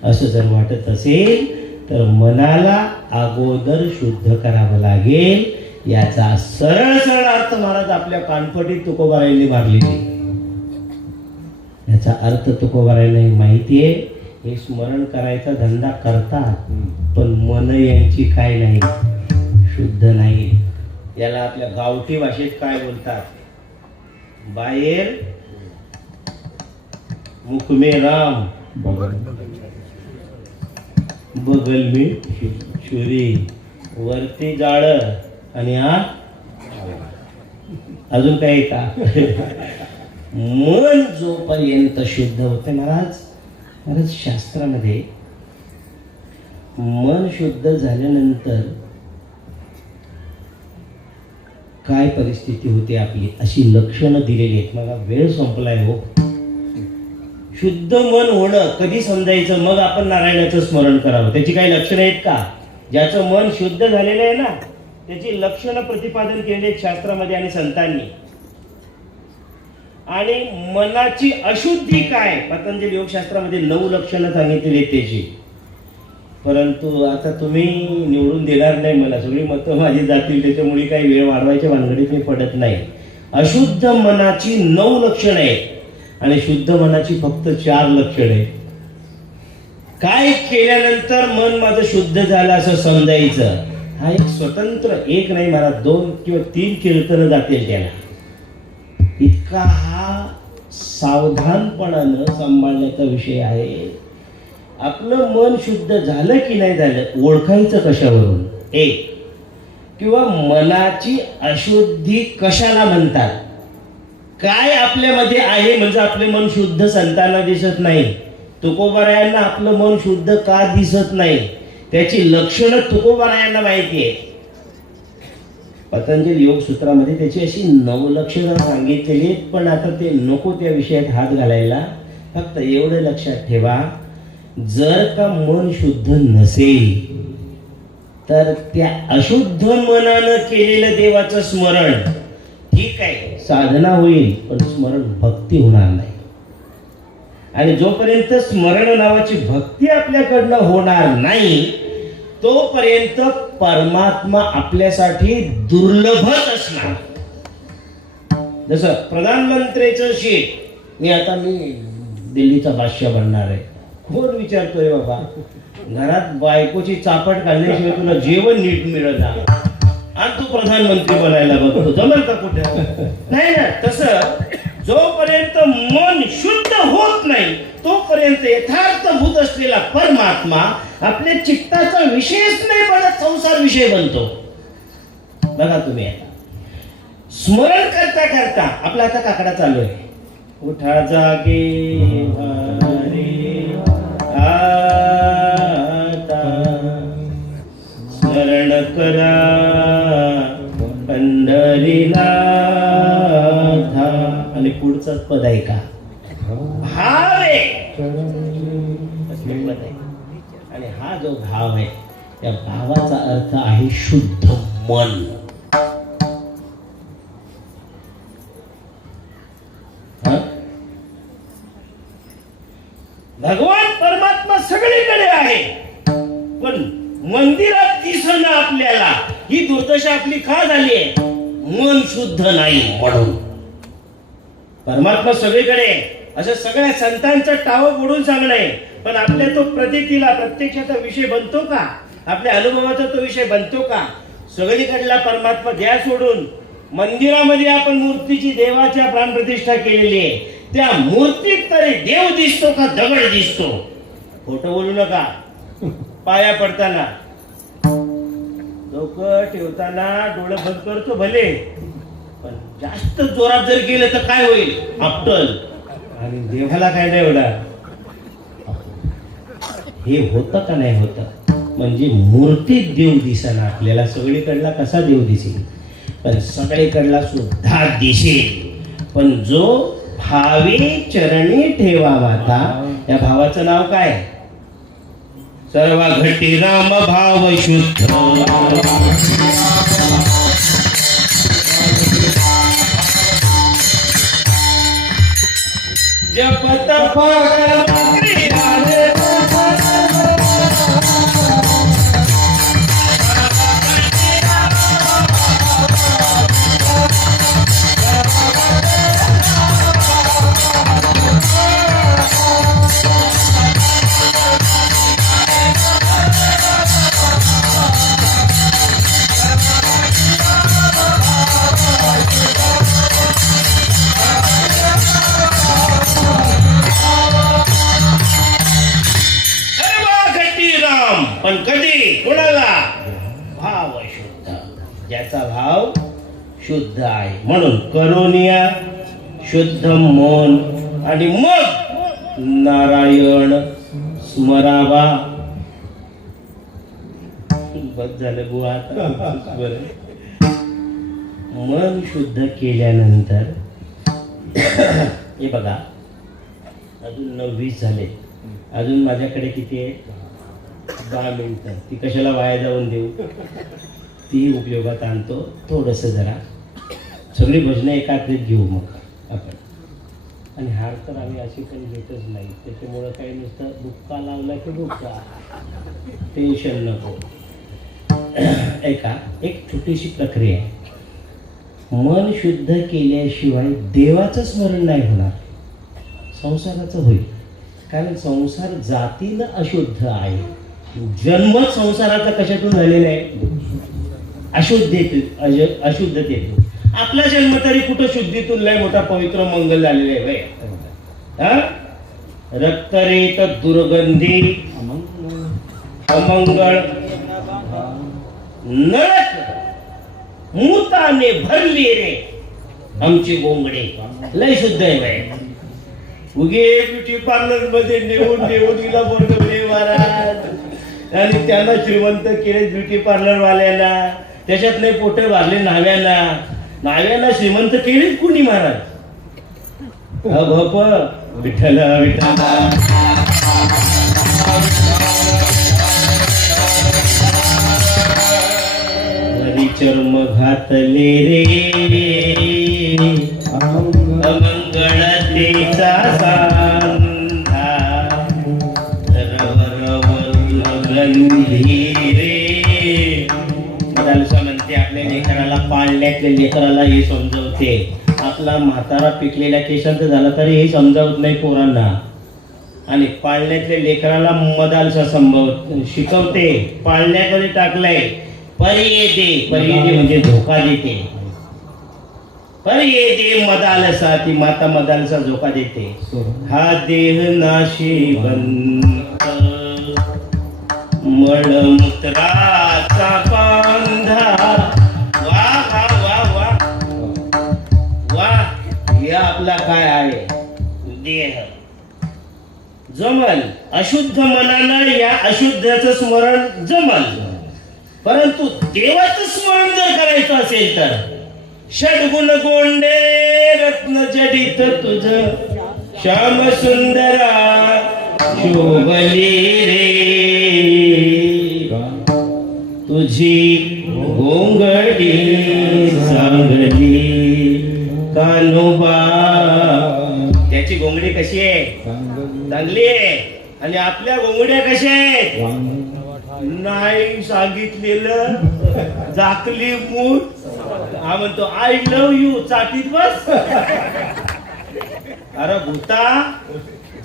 असं जर वाटत असेल तर मनाला अगोदर शुद्ध करावं लागेल. याचा सरळ सरळ अर्थ महाराज आपल्या कानपटीत तुकोबारायांनी मारलेली. याचा अर्थ तुकोबारायांना माहिती आहे. हे स्मरण करायचा धंदा करतात पण मन यांची काय नाही, शुद्ध नाही. याला आपल्या गावठी भाषेत काय बोलतात? बाहेर मुख में राम बगल में छुरी, वरती जाळ आणि अजून काय का मन जोपर्यंत शुद्ध होते. महाराज शास्त्रामध्ये मन शुद्ध झाल्यानंतर काय परिस्थिती होते आपली अशी लक्षणं दिलेली आहेत. मला वेळ संपलाय हो. शुद्ध मन होणं कधी समजायचं? मग आपण नारायणाचं स्मरण करावं. त्याची काही लक्षणं आहेत का? ज्याचं मन शुद्ध झालेलं आहे ना त्याची लक्षणं प्रतिपादन केलेली आहेत शास्त्रामध्ये आणि संतांनी. आणि मनाची अशुद्धी काय? पतंजली योगशास्त्रामध्ये 9 लक्षणं सांगितलेली आहेत त्याची. परंतु आता तुम्ही निवडून देणार नाही मला, सगळी मतं माझी जातील, त्याच्यामुळे काही वेळ वाढवायच्या भानगडीत मी पडत नाही. अशुद्ध मनाची 9 लक्षणं आहेत आणि शुद्ध मनाची फक्त 4 लक्षणं आहेत. काय केल्यानंतर मन माझं शुद्ध झालं असं समजायचं, हा एक स्वतंत्र, एक नाही मला 2 किंवा 3 कीर्तनं जातील त्याला. इतका हा सावधानपणानं सांभाळण्याचा विषय आहे. आपलं मन शुद्ध झालं की नाही झालं ओळखायचं कशावरून? एक, किंवा मनाची अशुद्धी कशाला म्हणतात? काय आपल्यामध्ये आहे म्हणजे आपले मन शुद्ध संतांना दिसत नाही? तुकोबारायांना आपलं मन शुद्ध का दिसत नाही? त्याची लक्षणं तुकोबारायांना माहिती आहे. पतंजली योग सूत्रामध्ये त्याची अशी 9 लक्षणं सांगितलेली आहेत, पण आता ते नको त्या विषयात हात घालायला. फक्त एवढं लक्षात ठेवा, जर का मन शुद्ध नसेल तर त्या अशुद्ध मनानं केलेलं देवाचं स्मरण ठीक आहे, साधना होईल, पण स्मरण भक्ती होणार नाही. आणि जोपर्यंत स्मरण नावाची भक्ती आपल्याकडनं होणार नाही तोपर्यंत परमात्मा आपल्यासाठी दुर्लभच असणार. जसं प्रधानमंत्रीचं शीट, मी दिल्लीचा बादशाह बनणार आहे. कोण विचारतोय बाबा? घरात बायकोची चापट काढल्याशिवाय तुला जेवण नीट मिळत नाही आणि तू प्रधानमंत्री बनायला बघतो, जमल का कुठे? नाही ना. तसं जोपर्यंत मन शुद्ध होत नाही तोपर्यंत यथार्थभूत असलेला परमात्मा आपल्या चित्ताचा विषयच नाही बनत, संसार विषय बनतो. बघा तुम्ही आता स्मरण करता करता आपला आता काकडा चालू आहे. उठा जागे भारे आता स्मरण करा पंढरीला. आणि पुढचाच पद आहे का? भाव आहे. आणि हा जो भाव आहे त्या भावाचा अर्थ आहे शुद्ध मन. भगवान परमात्मा सगळीकडे आहे, पण मंदिरात दिसणं आपल्याला, ही दुर्दशा आपली का झाली आहे? मन शुद्ध नाही म्हणून. परमात्मा सगळीकडे असं सगळ्या संतांचं टावं बुडून सांगणं आहे, पण आपल्या तो प्रतीतीला प्रत्यक्षाचा विषय बनतो का? आपल्या अनुभवाचा तो विषय बनतो का? सगळीकडला परमात्मा द्या सोडून मंदिरामध्ये आपण मूर्तीची देवाच्या प्राणप्रतिष्ठा केलेली आहे, त्या मूर्तीत तरी देव दिसतो का दगड दिसतो? खोटं बोलू नका. पाया पडताना डोकं ठेवताना डोळे बंद करतो भले, पण जास्त जोरात जर गेलं तर काय होईल? आपटल. आणि देवाला काय नाही होणार. हे होतं का नाही होतं? म्हणजे मूर्तीत देव दिसेना आपल्याला. सगळीकडला कसा देव दिसेल? पण सगळीकडला सुद्धा दिसेल. पण जो भावे चरणी ठेवा माता, या भावाचं नाव काय? सर्व घटी राम भाव शुद्ध. जपत पण कधी कोणाला? भाव शुद्ध, ज्याचा भाव शुद्ध आहे. म्हणून करोनिया शुद्ध मन आणि मग नारायण स्मरावा. बस झालं बुवा आता. मन शुद्ध केल्यानंतर हे बघा, अजून 9:20 झाले. अजून माझ्याकडे किती आहे? 10 मिनिटं. ती कशाला वाया जाऊन देऊ? ती उपयोगात आणतो. थोडस जरा सगळी भजनं एकात्रित घेऊ मग आपण. आणि हार तर आम्ही अशी पण घेतच नाही, त्याच्यामुळं काही नुसतं बुक्का लावला की बुक्का, टेन्शन नको. एक छोटीशी प्रक्रिया आहे. मन शुद्ध केल्याशिवाय देवाचं स्मरण नाही होणार, संसाराचं होईल. कारण संसार जातीनं अशुद्ध आहे. जन्मच संसाराचा कशातून झालेला आहे? अशुद्धतेतून. आपला जन्म तरी कुठं शुद्धीतून लय मोठा पवित्र मंगल झालेला आहे भाई. रक्तरेत दुर्गंधी अमंगळ नरक मूताने भरली रे आमची गोंगडे. लय शुद्ध आहे भाई. उगे ब्युटी पार्लर मध्ये नेऊन हिला बोलवले महाराज आणि त्यांना श्रीमंत केले ब्युटी पार्लर वाल्याला. त्याच्यात नाही पोटे भरले नाव्याला श्रीमंत केलेच कुणी महाराज. विठ्ठल विठ्ठल चर्म घातले रे अमंगळतेचा सांधा गंधी रे. मदालसा म्हणते आपल्या लेकराला, पाळण्यातल्या लेकराला हे समजवते. आपला म्हातारा पिकलेल्या केशांत झाला तरी हे समजावत नाही पोरांना. आणि पाळण्यातल्या लेकराला मदालसा शिकवते. पाळण्यामध्ये टाकलंय परिये दे म्हणजे धोका देते. परिये दे मदालसा, ती माता मदालसा धोका देते. हा देह नाशी बंत मळमूत्राचा बांधा. वा वा वा वा वा. हे आपला काय आहे? देह जमल. अशुद्ध मनानं या अशुद्धाचं स्मरण जमल. परंतु देवाचं स्मरण जर करायचं असेल तर षडगुण गोंडे रत्न जडित तुझ श्याम सुंदरा शोभली रे तुझी गोंगडी सांगली कानोबा. त्याची गोंगडी कशी आहे? चांगली आहे. आणि आपल्या गोंगड्या कशा आहेत? नाही सांगितलेलं जाकली मूठ. हा म्हणतो आय लव्ह यू, चाटीत बस. अरे भूता,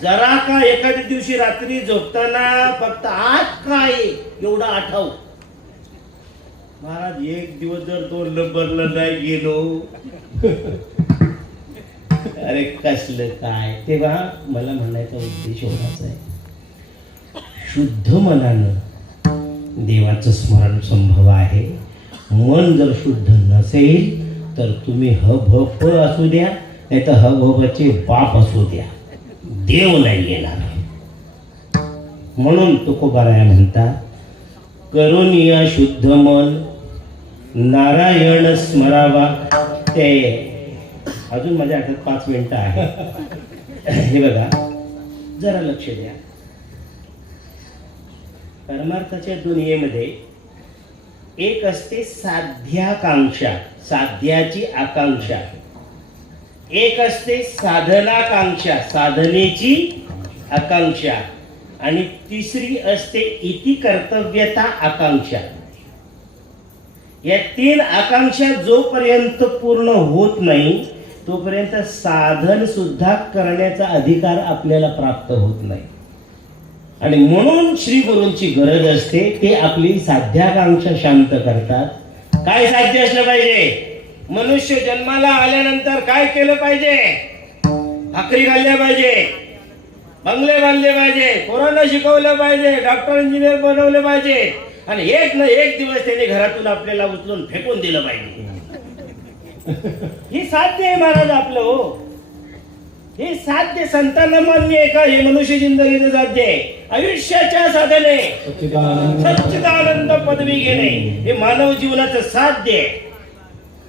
जरा का एखाद्या दिवशी रात्री झोपताना फक्त आज काय एवढं आठव. महाराज एक दिवस जर तो लंबरला नाही गेलो अरे कसलं काय. तेव्हा मला म्हणायचा उद्देश एवढाच आहे, शुद्ध मनानं देवाचं स्मरण संभव आहे. मन जर शुद्ध नसेल तर तुम्ही हभप असू द्या, नाही तर हभपचे बाप असू द्या, देव नाही येणार. म्हणून तुकोबाराय म्हणतात, करुणिया शुद्ध मन नारायण स्मरावा. ते अजून माझ्या हातात 5 मिनिटं आहे. हे बघा, जरा लक्ष द्या. परमार्थाच्या दुनियेमध्ये एक असते साध्याकांक्षा, साध्याची आकांक्षा. एक असते साधनाकांक्षा, साधनेची आकांक्षा. आणि तिसरी असते इति कर्तव्यता आकांक्षा. या 3 आकांक्षा जोपर्यंत पूर्ण होत नाही तोपर्यंत साधन सुद्धा करण्याचा अधिकार आपल्याला प्राप्त होत नाही. आणि म्हणून श्री गुरूंची गरज असते. ते आपली साध्याकांक्षा शांत करतात. काय साध्य असलं पाहिजे? मनुष्य जन्माला आल्यानंतर काय केलं पाहिजे? भाकरी खाल्ल्या पाहिजे, बंगले बांधले पाहिजे, पोरांना शिकवलं पाहिजे, डॉक्टर इंजिनियर बनवले पाहिजे. आणि एक ना एक दिवस त्याने घरातून आपल्याला उचलून फेकून दिलं पाहिजे. हे साध्य आहे महाराज आपलं. हो, हे साध्य संतांना मान्य आहे का? हे मनुष्य जिंदगीचं साध्य आहे. आयुष्याच्या साधने सच्चिदानंद पदवी घेणे हे मानव जीवनाचं साध्य आहे.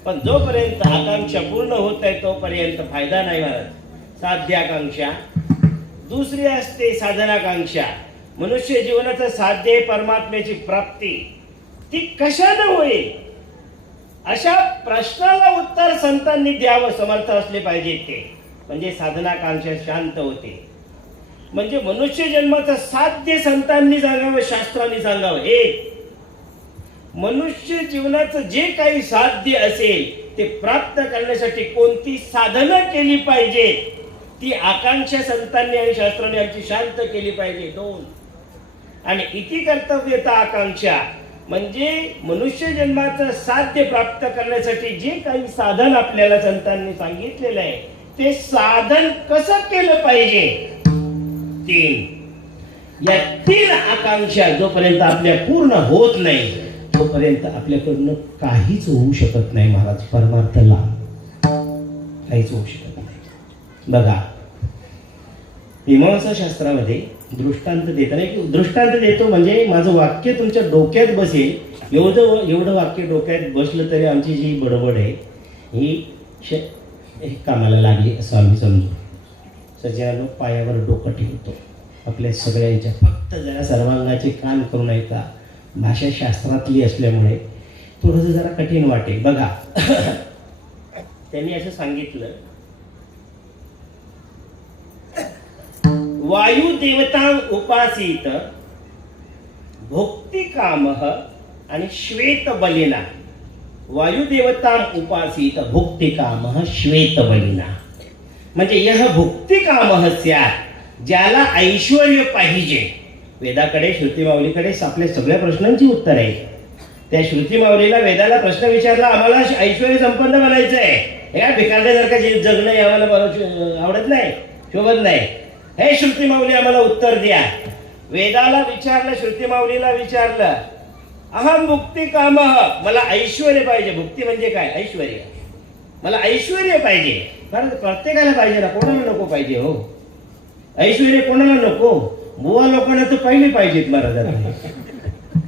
पण जोपर्यंत आकांक्षा पूर्ण होत आहे तोपर्यंत फायदा नाही महाराज. साध्याकांक्षा. दुसरी असते साधनाकांक्षा. मनुष्य जीवनाचं साध्य परमात्म्याची प्राप्ती. ती कशाने होईल अशा प्रश्नाला उत्तर संतांनी द्यावं, समर्थ असले पाहिजे. ते म्हणजे साधनाकांक्षा शांत होते. म्हणजे मनुष्य जन्माचं साध्य संतांनी सांगावं, शास्त्रांनी सांगावं. हे मनुष्य जीवनाचं जे काही साध्य असेल ते प्राप्त करण्यासाठी कोणती साधना केली पाहिजे ती आकांक्षा संतांनी आणि शास्त्राने आमची शांत केली पाहिजे. 2 आणि इति कर्तव्यता आकांक्षा म्हणजे मनुष्य जन्माचं साध्य प्राप्त करण्यासाठी जे काही साधन आपल्याला संतांनी सांगितलेलं आहे ते साधन कसं केलं पाहिजे. 3 या 3 आकांक्षा जोपर्यंत आपल्या पूर्ण होत नाही तोपर्यंत आपल्याकडनं काहीच होऊ शकत नाही. महाराज परमार्थला काहीच होऊ शकत नाही. बघा मीमांसा शास्त्रामध्ये दृष्टांत देताना एक दृष्टांत देतो म्हणजे माझं वाक्य तुमच्या डोक्यात बसेल एवढं वाक्य डोक्यात बसलं तरी आमची जी बडबड आहे ही कामाला लागली असं आम्ही समजू. सज्जनांनो पायावर डोकं ठेवतो आपल्या सगळ्यांच्या. फक्त जरा सर्वांगाचे कान करून ऐका. भाषा शास्त्रातली असल्यामुळे थोडंसं जरा कठीण वाटेल. बघा त्यांनी असं सांगितलं वायू देवतां उपासीत भुक्ती काम आणि श्वेत बलिना. वायुदेवतां उपासीत भुक्ती काम श्वेत बलिना म्हणजे यह भुक्ती काम स्यात् ज्याला ऐश्वर्य पाहिजे. वेदाकडे श्रुतिमावलीकडे आपल्या सगळ्या प्रश्नांची उत्तर आहे. त्या श्रुतिमावलीला वेदाला प्रश्न विचारला आम्हाला ऐश्वर्य संपन्न बनायचं आहे. हे काय भिकारल्यासारखं जे जगणं आहे आम्हाला आवडत नाही शोभत नाही. हे श्रुतिमावली आम्हाला उत्तर द्या. वेदाला विचारलं श्रुतिमावलीला विचारलं अहम भुक्ती काम मला ऐश्वर्य पाहिजे. भुक्ती म्हणजे काय ऐश्वर्य. मला ऐश्वर्य पाहिजे. कारण प्रत्येकाला पाहिजे ना कोणाला नको पाहिजे हो ऐश्वर्य. कोणाला नको. बुवा लोकांना तर पहिले पाहिजेत महाराजांना.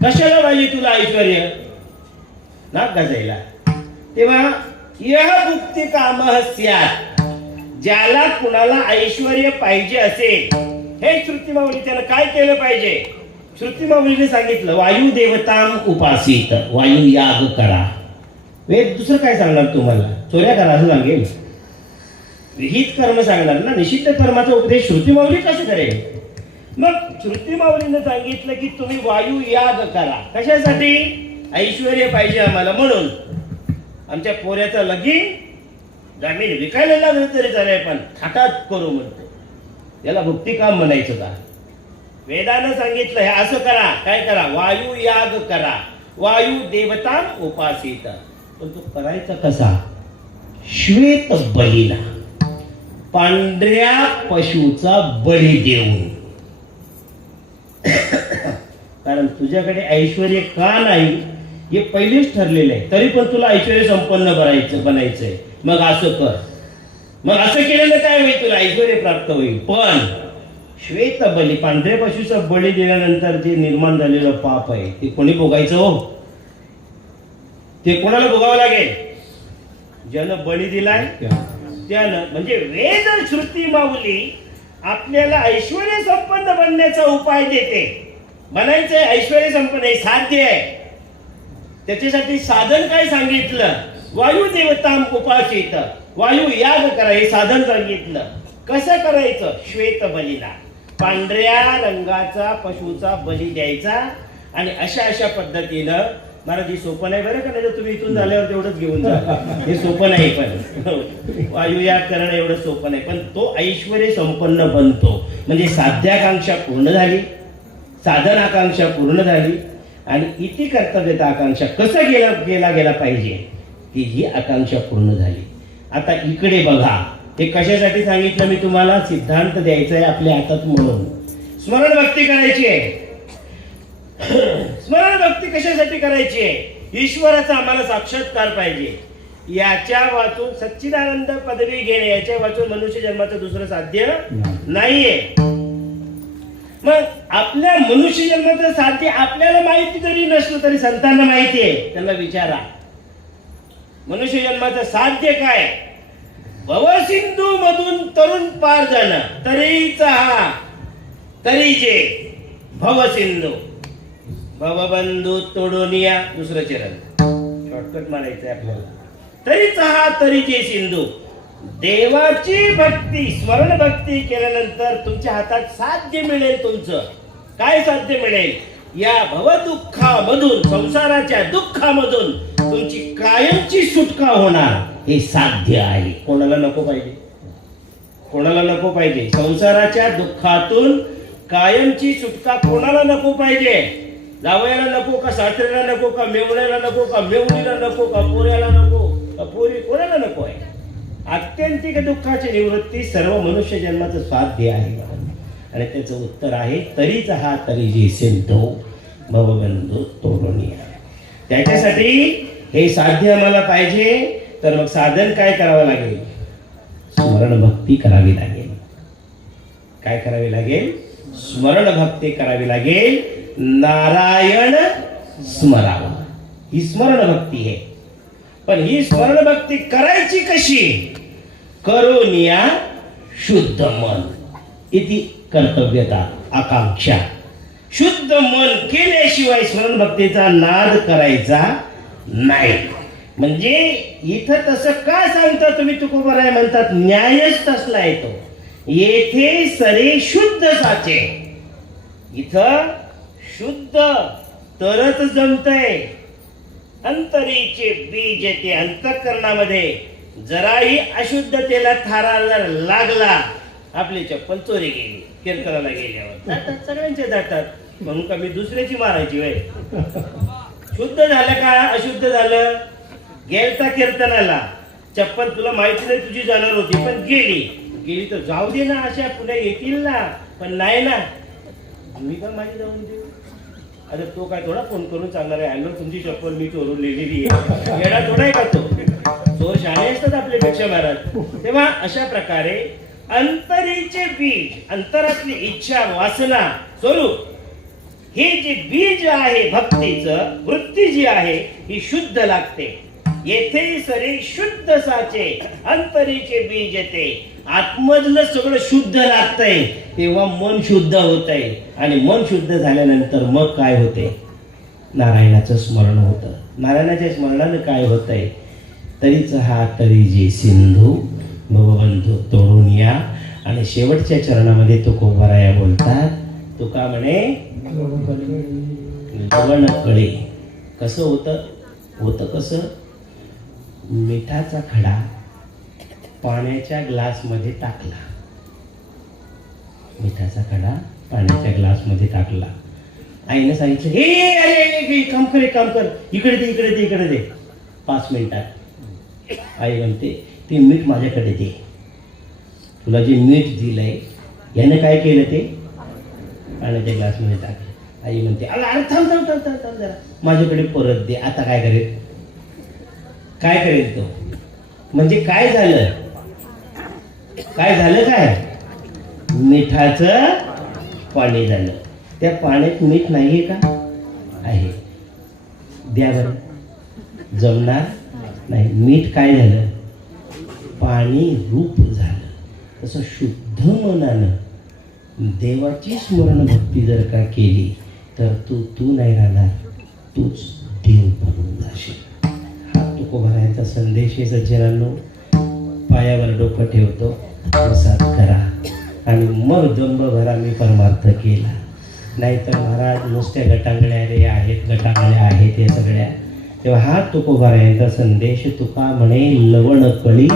कशाला पाहिजे तुला ऐश्वर्य नाक गाजायला. तेव्हा यह भुक्ती काम स्यात् ज्याला कुणाला ऐश्वर्य पाहिजे असेल हे श्रुतिमावली त्याला काय केलं पाहिजे. श्रुतिमावलीने सांगितलं वायू देवतां उपासीत वायू याग करा. वेद दुसरं काय सांगणार तुम्हाला. चोऱ्या करा असं सांगेल. विहित कर्म सांगणार ना. निषिद्ध कर्माचा उपदेश श्रुतिमावली कसं करेल. मग श्रुतिमावलीने सांगितलं की तुम्ही वायू याग करा. कशासाठी ऐश्वर्य पाहिजे आम्हाला म्हणून. आमच्या पोऱ्याचं लगीन जमीन विकायला लागलं तरी चालेल पण थाटात करू म्हणतो. याला भुक्ती काम म्हणायचं का. वेदानं सांगितलं हे असं करा. काय करा वायू याग करा. वायू देवतां उपासीत. पण तो करायचा कसा. श्वेत बलिना पांढऱ्या पशुचा बळी देऊन. कारण तुझ्याकडे ऐश्वर्य का नाही हे पहिलेच ठरलेलं आहे. तरी पण तुला ऐश्वर्य संपन्न बनायचंय. मग असं कर. मग असं केलेलं काय होईल तुला ऐश्वर्य प्राप्त होईल. पण श्वेत बली पांढऱ्या पशुचा बळी दिल्यानंतर जे निर्माण झालेलं पाप आहे ते कोणी भोगायचं हो. ते कोणाला भोगावं लागेल. ज्यानं बळी दिलाय त्यानं. म्हणजे वेद श्रुती माऊली आपल्याला ऐश्वर्य संपन्न बनण्याचा उपाय देते. बनायचंय ऐश्वर्य संपन्न हे साध्य आहे. त्याच्यासाठी साधन काय सांगितलं. वायू देवतां उपासीत वायू याग करा हे साधन सांगितलं. कसं करायचं. श्वेत बलीला पांढऱ्या रंगाचा पशुचा बली द्यायचा. आणि अशा पद्धतीनं महाराज ही सोपं नाही बरं का. नाही तुम्ही इथून झाल्यावर तेवढंच घेऊन जा. हे सोपं नाही. पण वायू याग करणं एवढं सोपं नाही. पण तो ऐश्वर्य संपन्न बनतो. म्हणजे साध्याकांक्षा पूर्ण झाली. साधन आकांक्षा पूर्ण झाली. आणि इति कर्तव्यता आकांक्षा कसं गेला पाहिजे की ही आकांक्षा पूर्ण झाली. आता इकडे बघा. हे कशासाठी सांगितलं मी तुम्हाला. सिद्धांत द्यायचा आहे आपल्या हातात म्हणून. स्मरण भक्ती करायची आहे. स्मरण भक्ती कशासाठी करायची आहे. ईश्वराचा आम्हाला साक्षात्कार पाहिजे. याच्या वाचून सच्चिदानंद पदवी घेणे याच्या वाचून मनुष्य जन्माचं दुसरं साध्य नाहीये. मग आपल्या मनुष्य जन्माचं साध्य आपल्याला माहिती जरी नसलं तरी संतांना माहिती आहे. त्यांना विचारा मनुष्य जन्माचं साध्य काय. भवसिंधू मधून तरुण पार जाणं तरीचा हा तरीचे भवसिंधू भवबंधू तोडोनिया. दुसरं चरण शॉर्टकट मारायचंय आपल्याला. तरीचा हा तरीचे सिंधू. देवाची भक्ती स्मरण भक्ती केल्यानंतर तुमच्या हातात साध्य मिळेल. तुमचं काय साध्य मिळेल. या भवदुःखामधून संसाराच्या दुःखामधून तुमची कायमची सुटका होणार हे साध्य आहे. कोणाला नको पाहिजे. कोणाला नको पाहिजे? संसाराच्या दुःखातून कायमची सुटका कोणाला नको पाहिजे? जावयाला नको का, सासऱ्याला नको का, मेवण्याला नको का, मेवणीला नको का, पोऱ्याला नको का, पोरी कोणाला नको आहे? आत्यंतिक दुःखाची निवृत्ती सर्व मनुष्य जन्माचं साध्य आहे आणि त्याचं उत्तर आहे तरीच हा तरी जी सिंधू भवबंधू तोडणीया. त्याच्यासाठी हे साध्य आम्हाला पाहिजे तर मग साधन काय करावं लागेल? स्मरण भक्ती करावी लागेल. काय करावी लागेल? स्मरण भक्ती करावी लागेल. नारायण स्मरावं ही स्मरण भक्ती आहे. पण ही स्मरण भक्ती करायची कशी? करोनिया शुद्ध मन इति कर्तव्यता आकांक्षा. शुद्ध मन केल्याशिवाय स्मरण भक्तीचा नाद करायचा नाही. म्हणजे इथं तसं का सांगता तुम्ही? तुकोबाराय म्हणतात न्यायच तसला येतो. येथे सरे शुद्ध साचे. इथं शुद्ध तरच जमतंय. अंतरीचे बीज ते अंतःकरणामध्ये जराही अशुद्धतेला थारा जर लागला, आपली चप्पल चोरी गेली कीर्तनाला गेल्यावर जातात, सगळ्यांचे जातात. म्हणून का मी दुसऱ्याची मारायची वय? शुद्ध झालं का अशुद्ध झालं? गेलता कीर्तनाला, चप्पल तुला माहिती नाही तुझी जाणार होती पण गेली तर जाऊ दे ना, अशा पुन्हा येतील ना. पण नाही ना, मी का माझी जाऊन देऊ? आता तो काय थोडा फोन करून सांगणार आहे हॅलो तुमची चप्पल मी चोरून लिहिलेली आहे? येडा थोडा आहे का तो? चोर शहाणे असतात आपल्यापेक्षा महाराज. तेव्हा अशा प्रकारे अंतरीचे बीज, अंतरातली इच्छा वासना स्वरूप हे जे बीज आहे भक्तीचं, वृत्ती जी आहे ही शुद्ध लागते. येथे सरे शुद्ध साचे अंतरीचे बीज येते. आत्मधलं सगळं शुद्ध लागतंय तेव्हा मन शुद्ध होत आहे. आणि मन शुद्ध झाल्यानंतर मग काय होते? नारायणाचं स्मरण होतं. नारायणाच्या स्मरणानं काय होतंय? तरीच हा तरी जे सिंधू भवबंधू तोडून या. आणि शेवटच्या चरणामध्ये तुकोबाराया बोलतात. तुका म्हणे लवण कळे. कसं होतं कसं? मिठाचा खडा पाण्याच्या ग्लासमध्ये टाकला. मिठाचा खडा पाण्याच्या ग्लासमध्ये टाकला. आईने सांगितलं हे अरे काम कर इकडे दे 5 मिनिटात. आई म्हणते ते मीठ माझ्याकडे दे. तुला जे मीठ दिलंय याने काय केलं? ते पाण्याच्या ग्लासमध्ये टाकलं. आई म्हणते अरे थांब जरा माझ्याकडे परत दे. आता काय करेल तो? म्हणजे काय झालं? काय मिठाचं पाणी झालं. त्या पाण्यात मीठ नाहीये का? आहे. द्या बरं. जमणार नाही. मीठ काय झालं? पाणी रूप झालं. तसं शुद्ध मनानं देवाची स्मरण भक्ती जर का केली तर तू नाही राहणार, तूच देव बनून जाशील. हा तुकोबारायांचा संदेश आहे सज्जनांनो. पायावर डोकं ठेवतो, प्रसाद करा आणि मग दंभभरा मी परमार्थ केला. नाहीतर महाराज नुसत्या गटांगळ्या आहेत या सगळ्या. तेव्हा हा तुकोबारायांचा संदेश. तुका म्हणे लवण कळी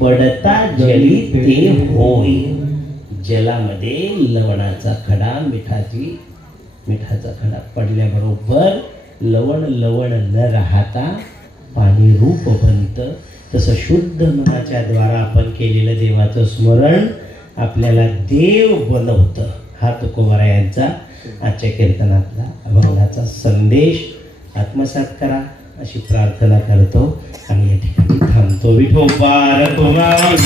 पडता जली ते होय. जलामध्ये लवणाचा खडा मिठाचा खडा पडल्याबरोबर लवण न राहता पाणी रूप बनतं. तसं शुद्ध मनाच्या द्वारा आपण केलेलं देवाचं स्मरण आपल्याला देव बनवतं. हा तुकोबारायांचा आजच्या कीर्तनातला अभंगाचा संदेश आत्मसात करा अशी प्रार्थना करतो आणि या ठिकाणी थांबतो. Vithoba Rakhumai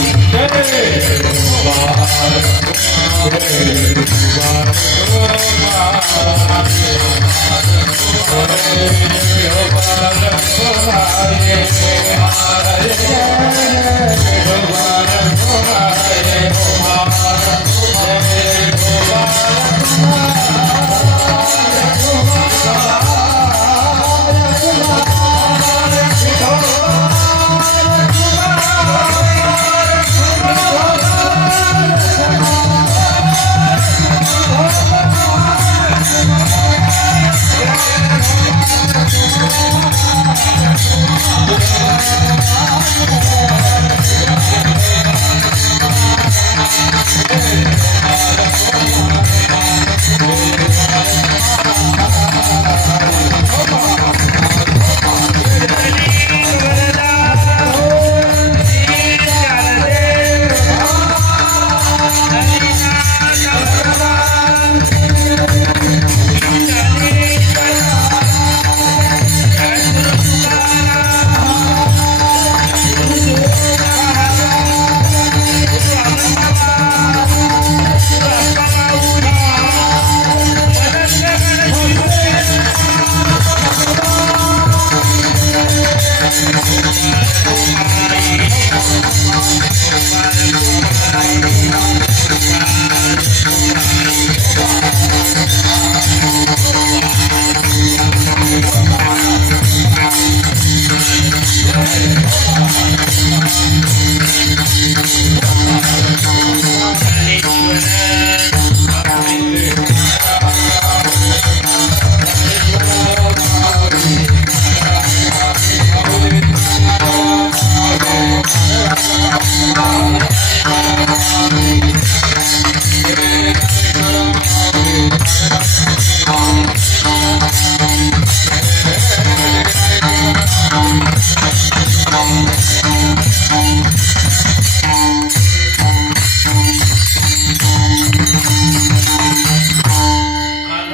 Thank you.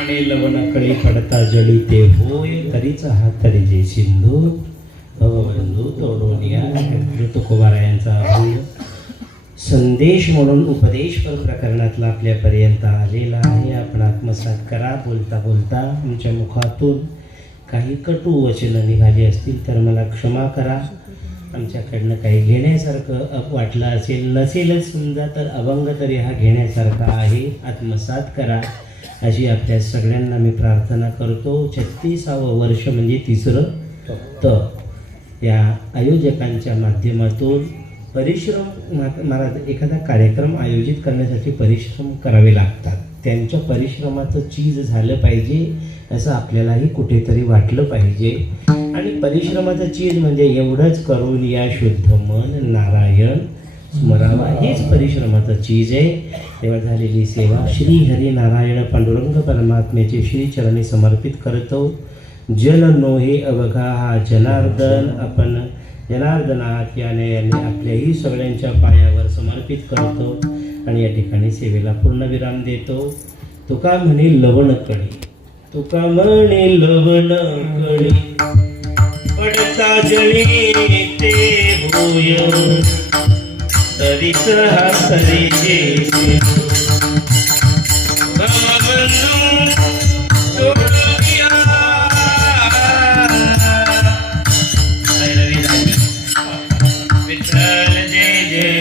म्हणे लवण कळी पडता जळी ते होय तरीच हा तरी जे सिंधू भवबंधू तोडून या. तुकोबारा यांचा अभंग संदेश म्हणून उपदेशपर प्रकरणातला आपल्यापर्यंत आलेला आहे. आपण आत्मसात करा. बोलता बोलता तुमच्या मुखातून काही कटू वचनं निघाली असतील तर मला क्षमा करा. आमच्याकडनं काही घेण्यासारखं वाटलं असेल, नसेलच समजा तर अभंग तरी हा घेण्यासारखा आहे. आत्मसात करा अशी आपल्या सगळ्यांना मी प्रार्थना करतो. 36वे वर्ष म्हणजे तिसरं त या आयोजकांच्या माध्यमातून परिश्रम महाराज एखादा कार्यक्रम आयोजित करण्यासाठी परिश्रम करावे लागतात. त्यांच्या परिश्रमाचं चीज झालं पाहिजे असं आपल्यालाही कुठेतरी वाटलं पाहिजे. आणि परिश्रमाचं चीज म्हणजे एवढंच करून या शुद्ध मन नारायण स्मरावा, हेच परिश्रमाचं चीज आहे. तेव्हा झालेली सेवा श्री हरी नारायण पांडुरंग परमात्म्याचे श्रीचरणी समर्पित करतो. जन नोहे अवघा हा जनार्दन आपण जनार्दनात याने आपल्याही सगळ्यांच्या पायावर समर्पित करतो आणि या ठिकाणी सेवेला पूर्णविराम देतो. तुका म्हणे लवण कळी, तुका म्हणे लवण कळी पडता जळी ते होय तरीच हा तरी जे भवबंधू तोडून या. विठ्ठल जय जय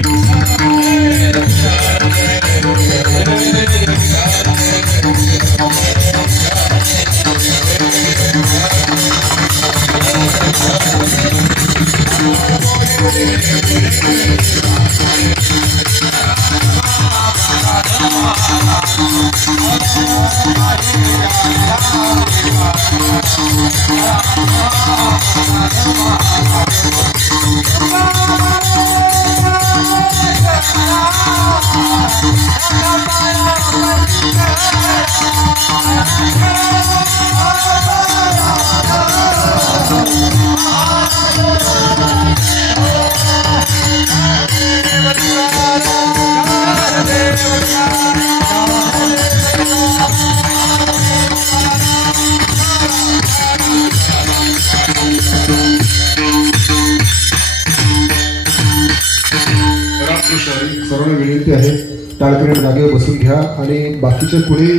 सर्वांना विनंती आहे टाळकरी जागेवर बसून घ्या आणि बाकीचे कुणी